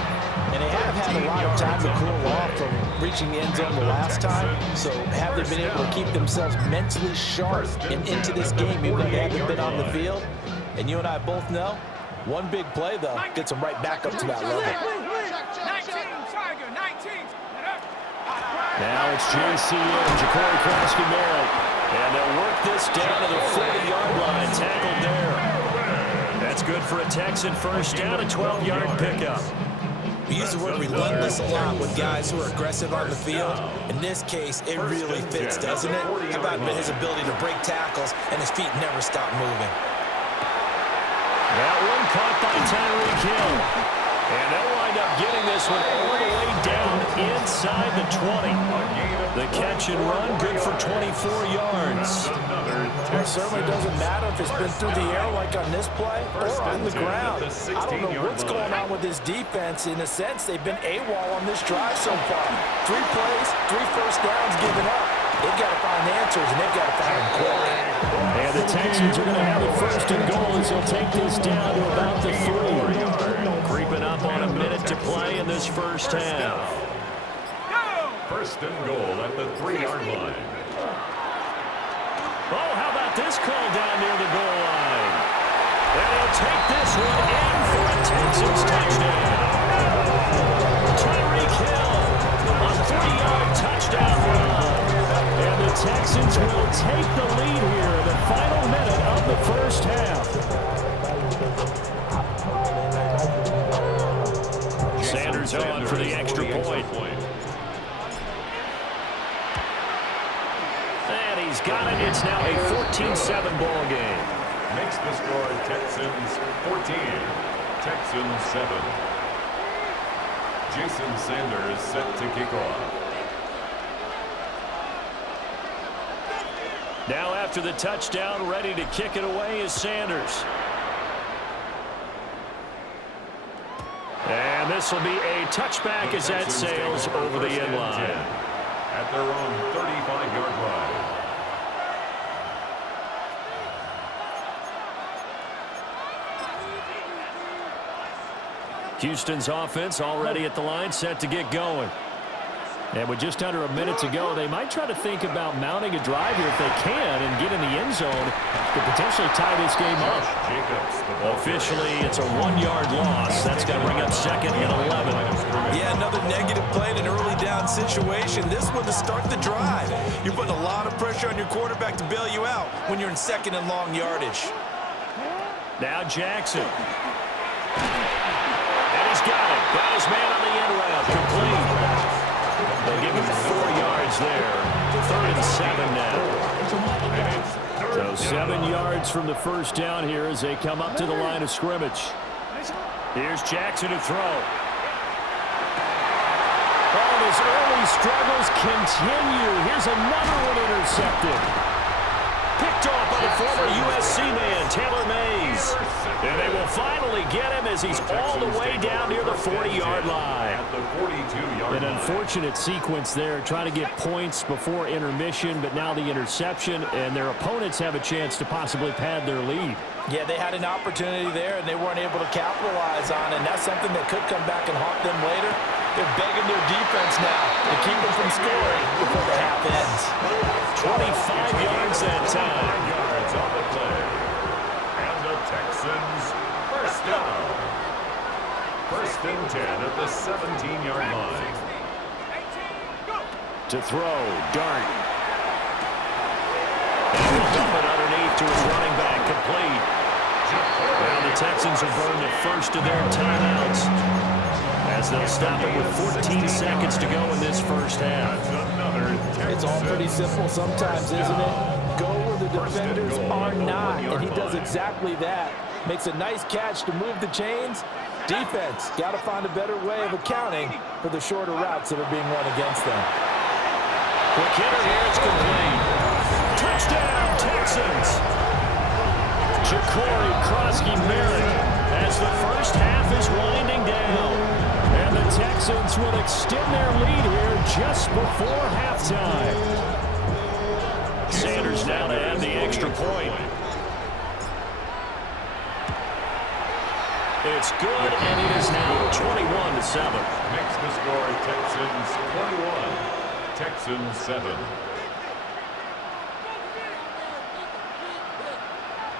And they have had a lot of time to cool off from reaching the end zone the last time. So have they been able to keep themselves mentally sharp and into this game, even though they haven't been on the field? And you and I both know, one big play, though, gets them right back up to that level. Now it's JCM, Ja'Cory Krosky-Merritt. And they'll work this down to the 40-yard line. Tackled there. That's good for a Texan first down, a 12-yard pickup. We use the word relentless a lot with guys who are aggressive on the field. In this case, it really fits, doesn't it? How about his ability to break tackles and his feet never stop moving? That one caught by Tyreek Hill. And they'll wind up getting this one all the way down inside the 20. The catch and run, good for 24 yards. It certainly doesn't matter if it's been through the air like on this play or on the ground. I don't know what's going on with this defense. In a sense, they've been AWOL on this drive so far. 3 plays, 3 first downs given up. They've got to find answers, and they've got to find them quick. And the Texans are going to have it first and goal as they'll take this down to about the 3. Creeping up on a minute to play in this first half. First and goal at the 3-yard line. Oh, how about this call down near the goal line? And he'll take this one in for a Texans touchdown. Tyreek Hill, a 3-yard touchdown run. And the Texans will take the lead here in the final minute of the first half. Sanders on for the extra point. And he's got it. It's now a 14-7 ball game. Makes the score Texans 14, Texans 7. Jason Sanders set to kick off. Now after the touchdown, ready to kick it away is Sanders. And this will be a touchback as that sails over the end line. At their own 35-yard line. Houston's offense already at the line, set to get going. And with just under a minute to go, they might try to think about mounting a drive here if they can and get in the end zone to potentially tie this game up. Officially, it's a 1-yard loss. That's going to bring up second and 11. Yeah, another negative play in an early down situation. This one to start the drive. You're putting a lot of pressure on your quarterback to bail you out when you're in second and long yardage. Now Jackson. And he's got it. Got his man on the end route. Complete. They'll give him 4 yards there. 3rd and 7 now. So 7 yards from the first down here as they come up to the line of scrimmage. Here's Jackson to throw. Oh, his early struggles continue. Here's another one intercepted. Picked off by the former USC man, Taylor Mays. And they will finally get him as he's all the way down near the 40-yard line. An unfortunate sequence there, trying to get points before intermission, but now the interception, and their opponents have a chance to possibly pad their lead. Yeah, they had an opportunity there, and they weren't able to capitalize on it, and that's something that could come back and haunt them later. They're begging their defense now to keep them from scoring before the half ends. 25 yards that time. Yards on the play. And the Texans first down. 1st and 10 at the 17-yard line. To throw, Dart. And he'll dump it underneath to his running back, complete. Now the Texans will burn the first of their timeouts as they'll stop it with 14 seconds to go in this first half. It's all pretty simple sometimes, isn't it? Go where the defenders are not, and he does exactly that. Makes a nice catch to move the chains. Defense got to find a better way of accounting for the shorter routes that are being run against them. Quick hitter here, it's complete. Touchdown, Texans! Ja'Cory Krosky-Merritt as the first half is winding down. Texans will extend their lead here just before halftime. Sanders now to add the extra point. It's good, and it is now 21-7. Makes the score Texans 21, Texans 7.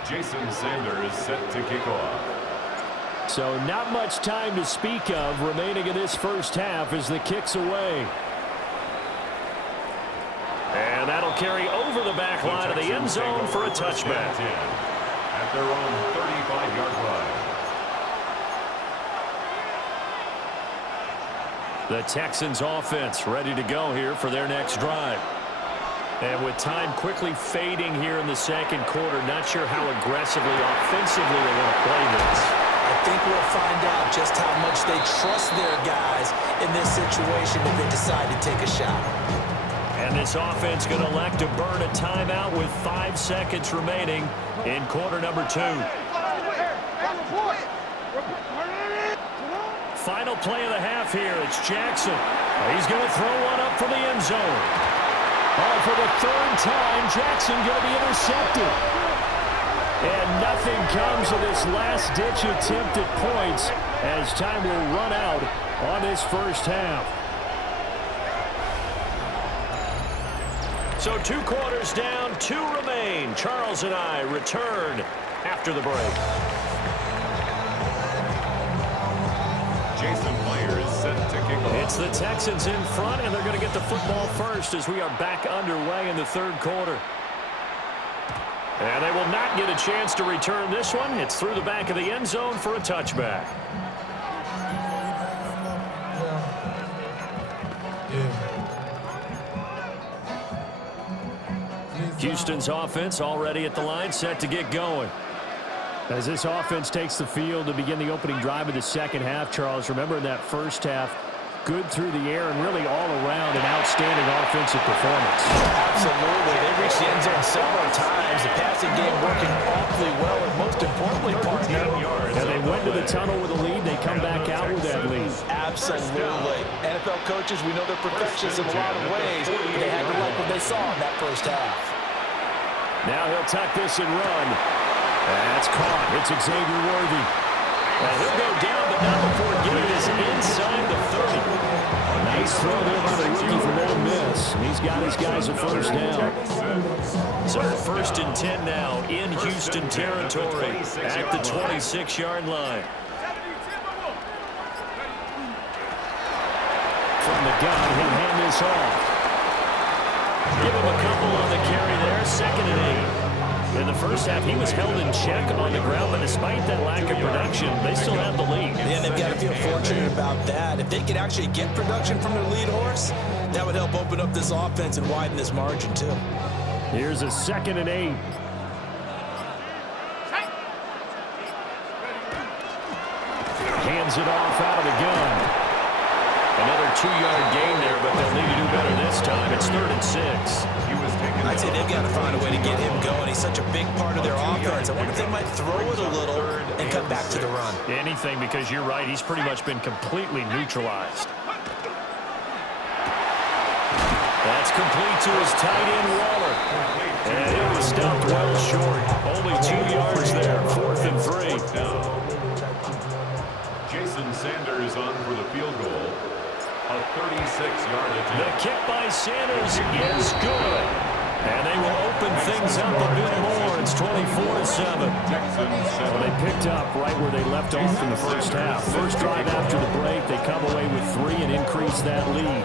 Jason Sanders set to kick off. So not much time to speak of remaining in this first half as the kick's away. And that'll carry over the back line of the end zone for a touchback. At their own 35-yard line. The Texans offense ready to go here for their next drive. And with time quickly fading here in the second quarter, not sure how aggressively, offensively they want to play this. I think we'll find out just how much they trust their guys in this situation if they decide to take a shot. And this offense going to elect to burn a timeout with 5 seconds remaining in quarter number 2. Final play of the half here. It's Jackson. He's going to throw one up from the end zone. Oh, for the third time, Jackson going to be intercepted. And nothing comes of this last-ditch attempt at points as time will run out on this first half. So 2 quarters down, 2 remain. Charles and I return after the break. Jason Myers set to kick off. It's the Texans in front, and they're going to get the football first as we are back underway in the third quarter. And they will not get a chance to return this one. It's through the back of the end zone for a touchback. Houston's offense already at the line, set to get going. As this offense takes the field to begin the opening drive of the second half, Charles, remember in that first half, good through the air and really all around an outstanding offensive performance. Absolutely. They reached the end zone several times. The passing game working awfully well, and most importantly, partner. And they went to the tunnel with a lead. They come back out with that lead. Absolutely. NFL coaches, we know they're perfectionists in a lot of ways, but they had to like what they saw in that first half. Now he'll tuck this and run. That's caught. It's Xavier Worthy. And he'll go down, but not before getting this inside the 30. Nice throw there by the rookie from Ole Miss. And he's got his guys a first down. So 1st and 10 now in Houston territory at the 26-yard line. From the gun, he'll hand this off. Give him a couple on the carry there. 2nd and 8. In the first half, he was held in check on the ground, but despite that lack of production, they still have the lead. And they've got to feel fortunate about that. If they could actually get production from their lead horse, that would help open up this offense and widen this margin, too. Here's a 2nd and 8. Hands it off out of the gun. Another 2-yard gain there, but they'll need to do better this time. It's 3rd and 6. I'd say they've got to find a way to get him going. He's such a big part of their offense. I wonder if they might throw it a little and cut back to the run. Anything, because you're right. He's pretty much been completely neutralized. That's complete to his tight end, Waller. And it was stopped well short. Only 2 yards there. 4th and 3. Jason Sanders on for the field goal. A 36-yard attempt. The kick by Sanders is good. And they will open things up a bit more. It's 24-7. Well, they picked up right where they left off in the first half. First drive after the break, they come away with 3 and increase that lead.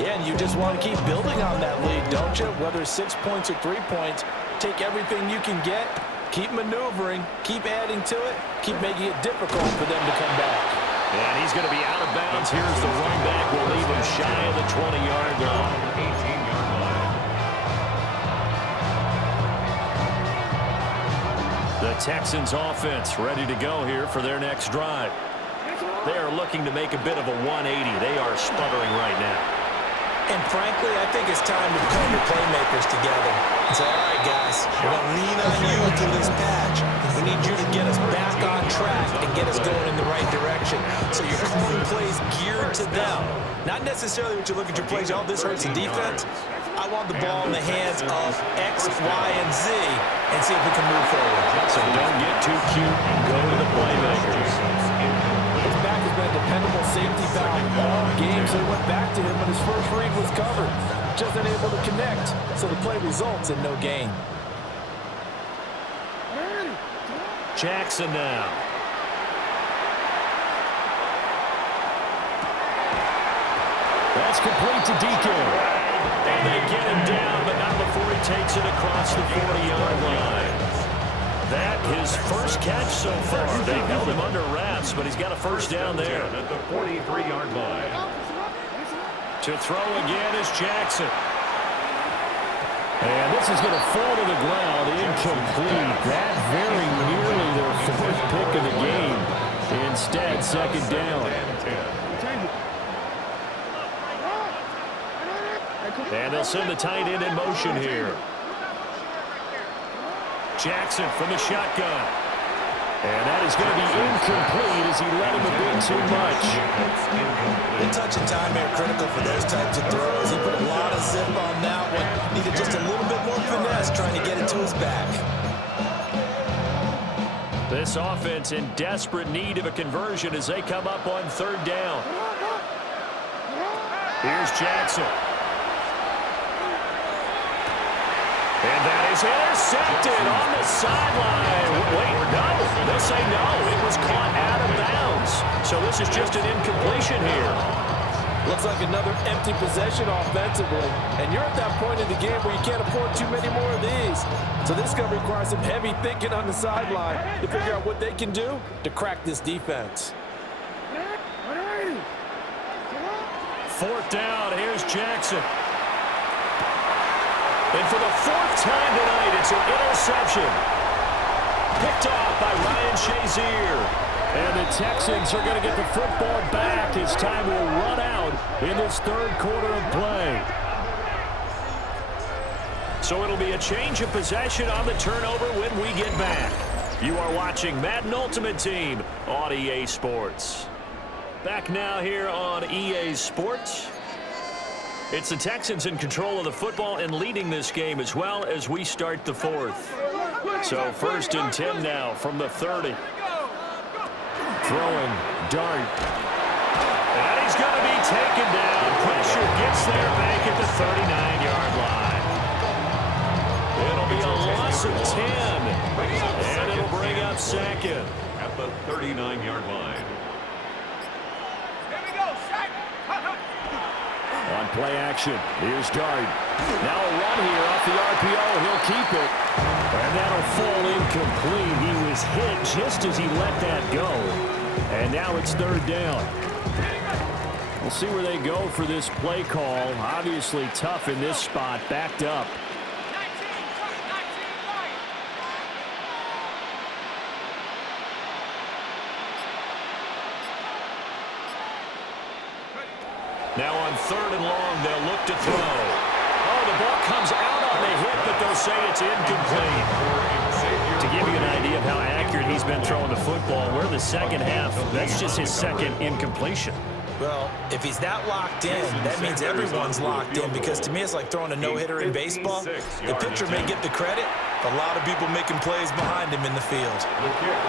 Yeah, and you just want to keep building on that lead, don't you? Whether 6 points or 3 points, take everything you can get, keep maneuvering, keep adding to it, keep making it difficult for them to come back. And he's going to be out of bounds. Here's the run back. We'll leave him shy of the 20-yard line. 18-yard line. The Texans offense ready to go here for their next drive. They are looking to make a bit of a 180. They are sputtering right now. And frankly, I think it's time to call your playmakers together and say, all right, guys, we're going to lean on you through this patch. We need you to get us back on track and get us going in the right direction. So you're calling plays geared to them. Not necessarily what you look at your plays, oh, this hurts the defense. I want the ball in the hands of X, Y, and Z and see if we can move forward. So don't get too cute and go to the playmakers. His back has been a dependable safety valve all game, so he went back to him when his first read was covered. Just unable to connect, so the play results in no gain. Jackson now. That's complete to Deacon. And they get him down, but not before he takes it across the 40-yard line. That his first catch so far. They held him under wraps, but he's got a first down there. At the 43-yard line. To throw again is Jackson. And this is going to fall to the ground, incomplete. That very nearly their fourth pick of the game. Instead, second down. And they'll send the tight end in motion here. Jackson from the shotgun. And that is going to be incomplete as he let him a bit too much. The touch and time are critical for those types of throws. He put a lot of zip on that one. Needed just a little bit more finesse trying to get it to his back. This offense in desperate need of a conversion as they come up on third down. Here's Jackson. And that is intercepted on the sideline. Wait, no. They say no. It was caught out of bounds. So this is just an incompletion here. Looks like another empty possession offensively. And you're at that point in the game where you can't afford too many more of these. So this is going to require some heavy thinking on the sideline to figure out what they can do to crack this defense. Fourth down. Here's Jackson. And for the fourth time tonight, it's an interception. Picked off by Ryan Shazier. And the Texans are going to get the football back as time will run out in this third quarter of play. So it'll be a change of possession on the turnover when we get back. You are watching Madden Ultimate Team on EA Sports. Back now here on EA Sports. It's the Texans in control of the football and leading this game as well as we start the fourth. So first and 10 now from the 30. Throwing, dart. And he's going to be taken down. Pressure gets there back at the 39-yard line. It'll be a loss of 10. And it'll bring up second. At the 39-yard line. On play action, here's Dart. Now a run here off the RPO. He'll keep it. And that'll fall incomplete. He was hit just as he let that go. And now it's third down. We'll see where they go for this play call. Obviously tough in this spot, backed up. Now on third and long, they'll look to throw. Oh, the ball comes out on the hit, but they'll say it's incomplete. To give you an idea of how accurate he's been throwing the football, we're the second half. That's just his second incompletion. Well, if he's that locked in, that means everyone's locked in, because to me it's like throwing a no-hitter in baseball. The pitcher may get the credit, a lot of people making plays behind him in the field.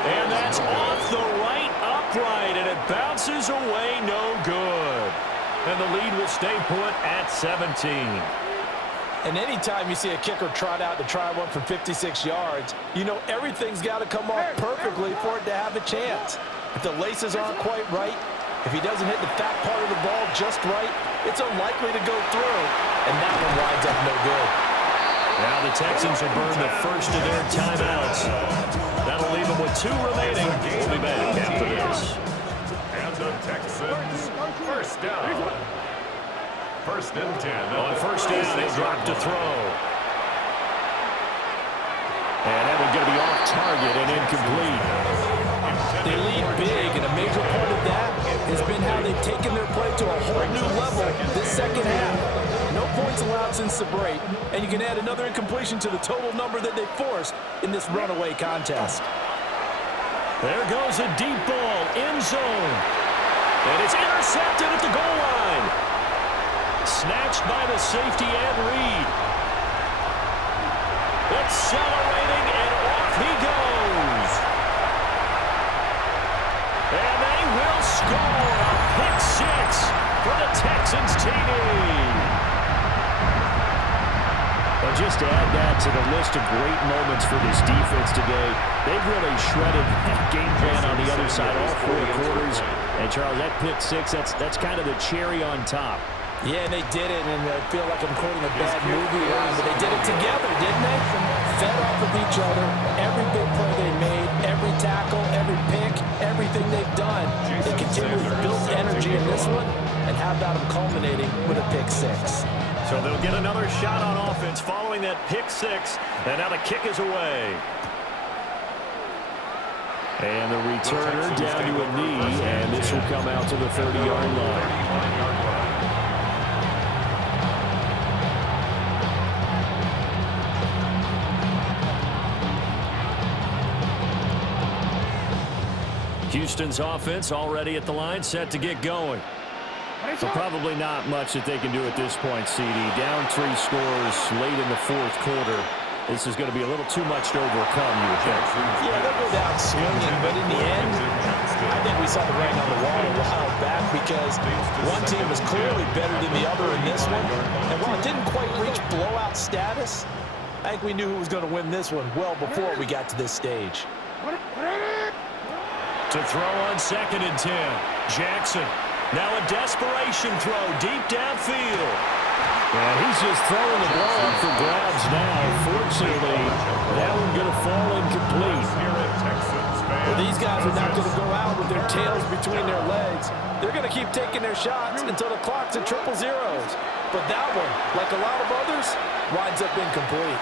And that's off the right upright, and it bounces away no good. And the lead will stay put at 17. And anytime you see a kicker trot out to try one from 56 yards, you know everything's got to come off perfectly for it to have a chance. If the laces aren't quite right, if he doesn't hit the fat part of the ball just right, it's unlikely to go through, and that one winds up no good. Now the Texans will burn the first of their timeouts. That'll leave them with 2 remaining. We'll be back after this. And the Texans, first down. First and 10. On first down, they drop to throw. And that one's going to be off target and incomplete. They lead big, and a major part of that has been how they've taken their play to a whole new level this second half. No points allowed since the break, and you can add another incompletion to the total number that they forced in this runaway contest. There goes a deep ball, end zone. And it's intercepted at the goal line. Snatched by the safety, Ed Reed. Accelerating, and off he goes. And they will score a pick six for the Texans TD. And just to add that to the list of great moments for this defense today, they've really shredded that game plan on the other side all 4 quarters. And Charles, that pick six, that's kind of the cherry on top. Yeah, and they did it, and I feel like I'm quoting a bad movie, but they did it together, didn't they? Fed off of each other, every big play they made, every tackle, every pick, everything they've done. They continually built energy in this one, and how about them culminating with a pick six? So they'll get another shot on offense following that pick six, and now the kick is away. And the returner down to a knee, and this will come out to the 30-yard line. Houston's offense already at the line, set to get going. So probably not much that they can do at this point, CD. Down 3 scores late in the 4th quarter. This is going to be a little too much to overcome, you would think. Yeah, they'll go down swinging, but in the end, I think we saw the writing on the wall a while back because one team was clearly better than the other in this one. And while it didn't quite reach blowout status, I think we knew who was going to win this one well before we got to this stage. To throw on 2nd and 10. Jackson. Now a desperation throw deep downfield. And he's just throwing the ball up for grabs now. Fortunately, that one going to fall incomplete. Well, these guys are not going to go out with their tails between their legs. They're going to keep taking their shots until the clock's at 000. But that one, like a lot of others, winds up incomplete.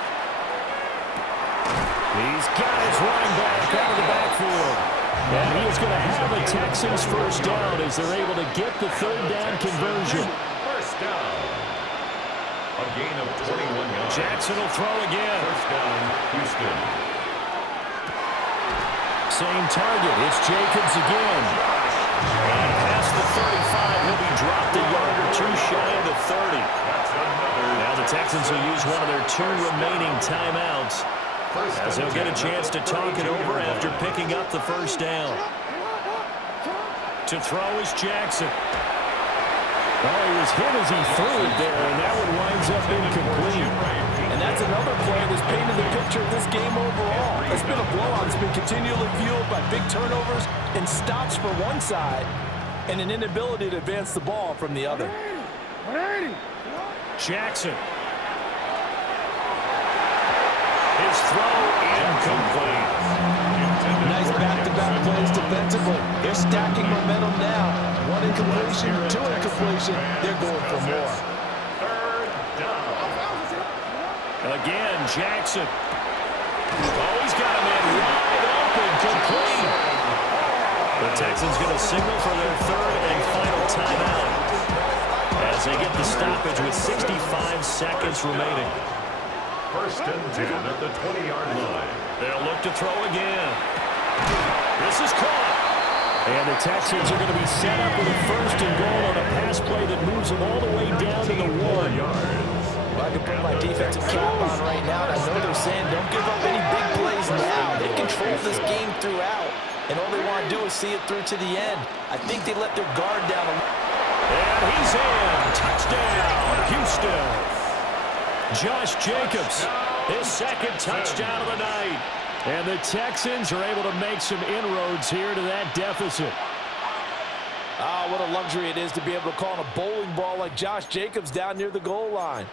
He's got his running back out of the backfield. And he is going to have the Texans first down as they're able to get the 3rd down conversion. First down. A gain of 21 yards. Jackson will throw again. First down, Houston. Same target. It's Jacobs again. And past the 35, he'll be dropped a yard or 2 shy of the 30. Now the Texans will use one of their 2 remaining timeouts, as they'll get a chance to talk it over after picking up the first down. To throw is Jackson. Well, he was hit as he threw it there, and that one winds up incomplete. And that's another play that's painted the picture of this game overall. It's been a blowout. It's been continually fueled by big turnovers and stops for one side and an inability to advance the ball from the other. Jackson. His throw incomplete. Nice back-to-back plays defensively. They're stacking momentum now. 1 incompletion, 2 incompletion. They're going for more. Third down. Again, Jackson. Oh, he's got a man wide open, complete. The Texans going to signal for their 3rd and final timeout as they get the stoppage with 65 seconds remaining. First and 10 at the 20-yard line. They'll look to throw again. This is caught. And the Texans are going to be set up with a 1st and goal on a pass play that moves them all the way down to the 1. Well, I can put my defensive cap on right now, and I know they're saying don't give up any big plays now. They controlled this game throughout, and all they want to do is see it through to the end. I think they let their guard down. And he's in. Touchdown, Houston. Josh Jacobs, his 2nd touchdown of the night. And the Texans are able to make some inroads here to that deficit. Ah, what a luxury it is to be able to call a bowling ball like Josh Jacobs down near the goal line.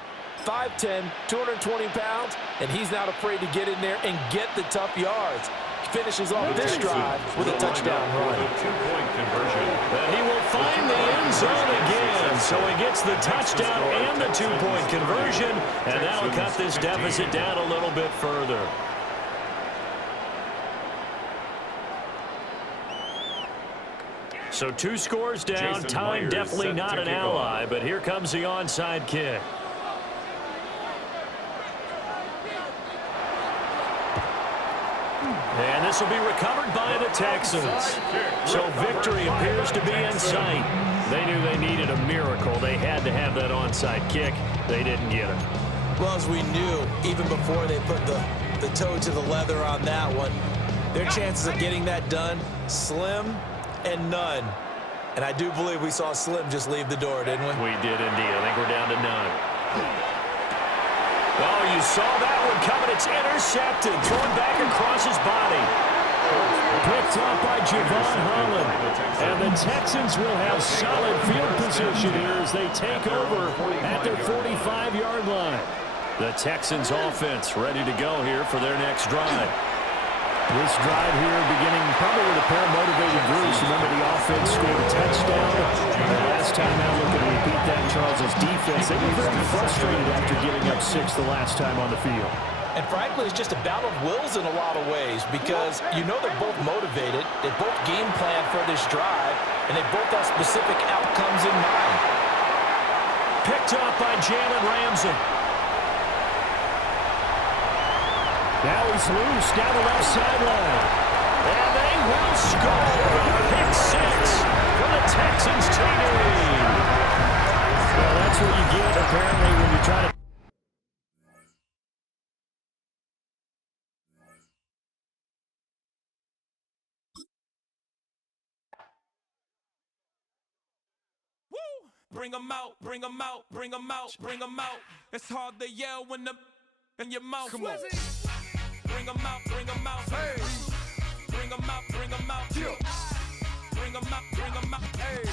5'10", 220 pounds, and he's not afraid to get in there and get the tough yards. He finishes off this drive with a touchdown run. A 2-point conversion. And he will find the end zone again. So he gets the touchdown and the 2-point conversion, and that'll cut this deficit down a little bit further. So 2 scores down. Time definitely not an ally, but here comes the onside kick. And this will be recovered by the Texans. So victory appears to be in sight. They knew they needed a miracle. They had to have that onside kick. They didn't get it. Well, as we knew, even before they put the toe to the leather on that one, their chances of getting that done, slim and none. And I do believe we saw Slim just leave the door, didn't we? We did indeed. I think we're down to none. Oh, you saw that one coming. It's intercepted. Thrown back across his body. Picked up by Javon Holland. And the Texans will have solid field position here as they take over at their 45-yard line. The Texans offense ready to go here for their next drive. This drive here beginning probably with a pair of motivated groups. Remember, the offense scored a touchdown. And last time out, looking to repeat that, Charles' defense, they were very frustrated after giving up 6 the last time on the field. And frankly, it's just a battle of wills in a lot of ways because you know they're both motivated, they both game plan for this drive, and they both have specific outcomes in mind. Picked up by Jalen Ramsey. Now he's loose down the left sideline. And they will score. Pick 6 for the Texans TD. Well, that's what you get, apparently, when you try to... Bring them out, bring them out, bring them out, bring them out. It's hard to yell when the in your mouth. Come on. Bring them out, bring them out. Hey. Bring them out, bring them out. Yeah. Bring them out, bring them out. Hey.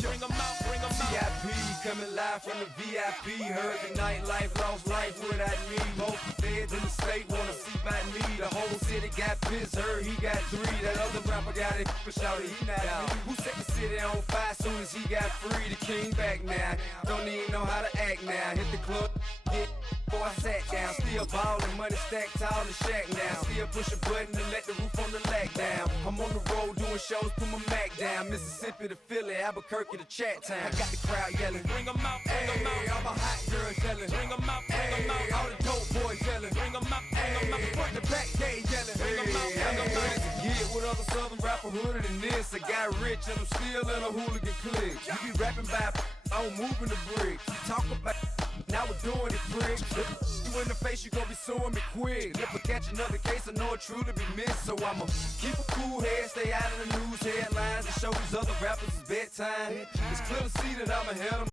Bring them out, bring them out. VIP coming live from the VIP. Heard the nightlife, lost life without me. Both feds in the state wanna see by me. The whole city got pissed, heard he got 3. That other rapper got it, but shouted he not out. Who set the city on fire soon as he got free? The king back now. Don't even know how to act now. Hit the club, hit before I sat down. Still ballin', money stacked tall in the shack now. Still push a button to let the roof on the lag down. I'm on the road doing shows, put my Mac down. Mississippi to Philly, Albuquerque to Chat Town. I got the crowd yelling, bring them out, bring them out. All my hot girls yelling, bring them out, bring them out. All the dope boys yelling, bring them out, bring them out. Front the back, they yelling, bring them out, bring them out. To get with other southern rapper hooded than this. I got rich and I'm still in a hooligan clique. You be rapping by, I'm moving the bricks. Talk about, now we're doing it, prick. You in the face, you gon' be suing me quick. If I catch another case, I know it truly be missed. So I'ma keep a cool head, stay out of the news headlines, and show these other rappers it's bedtime. It's clear to see that I'm ahead of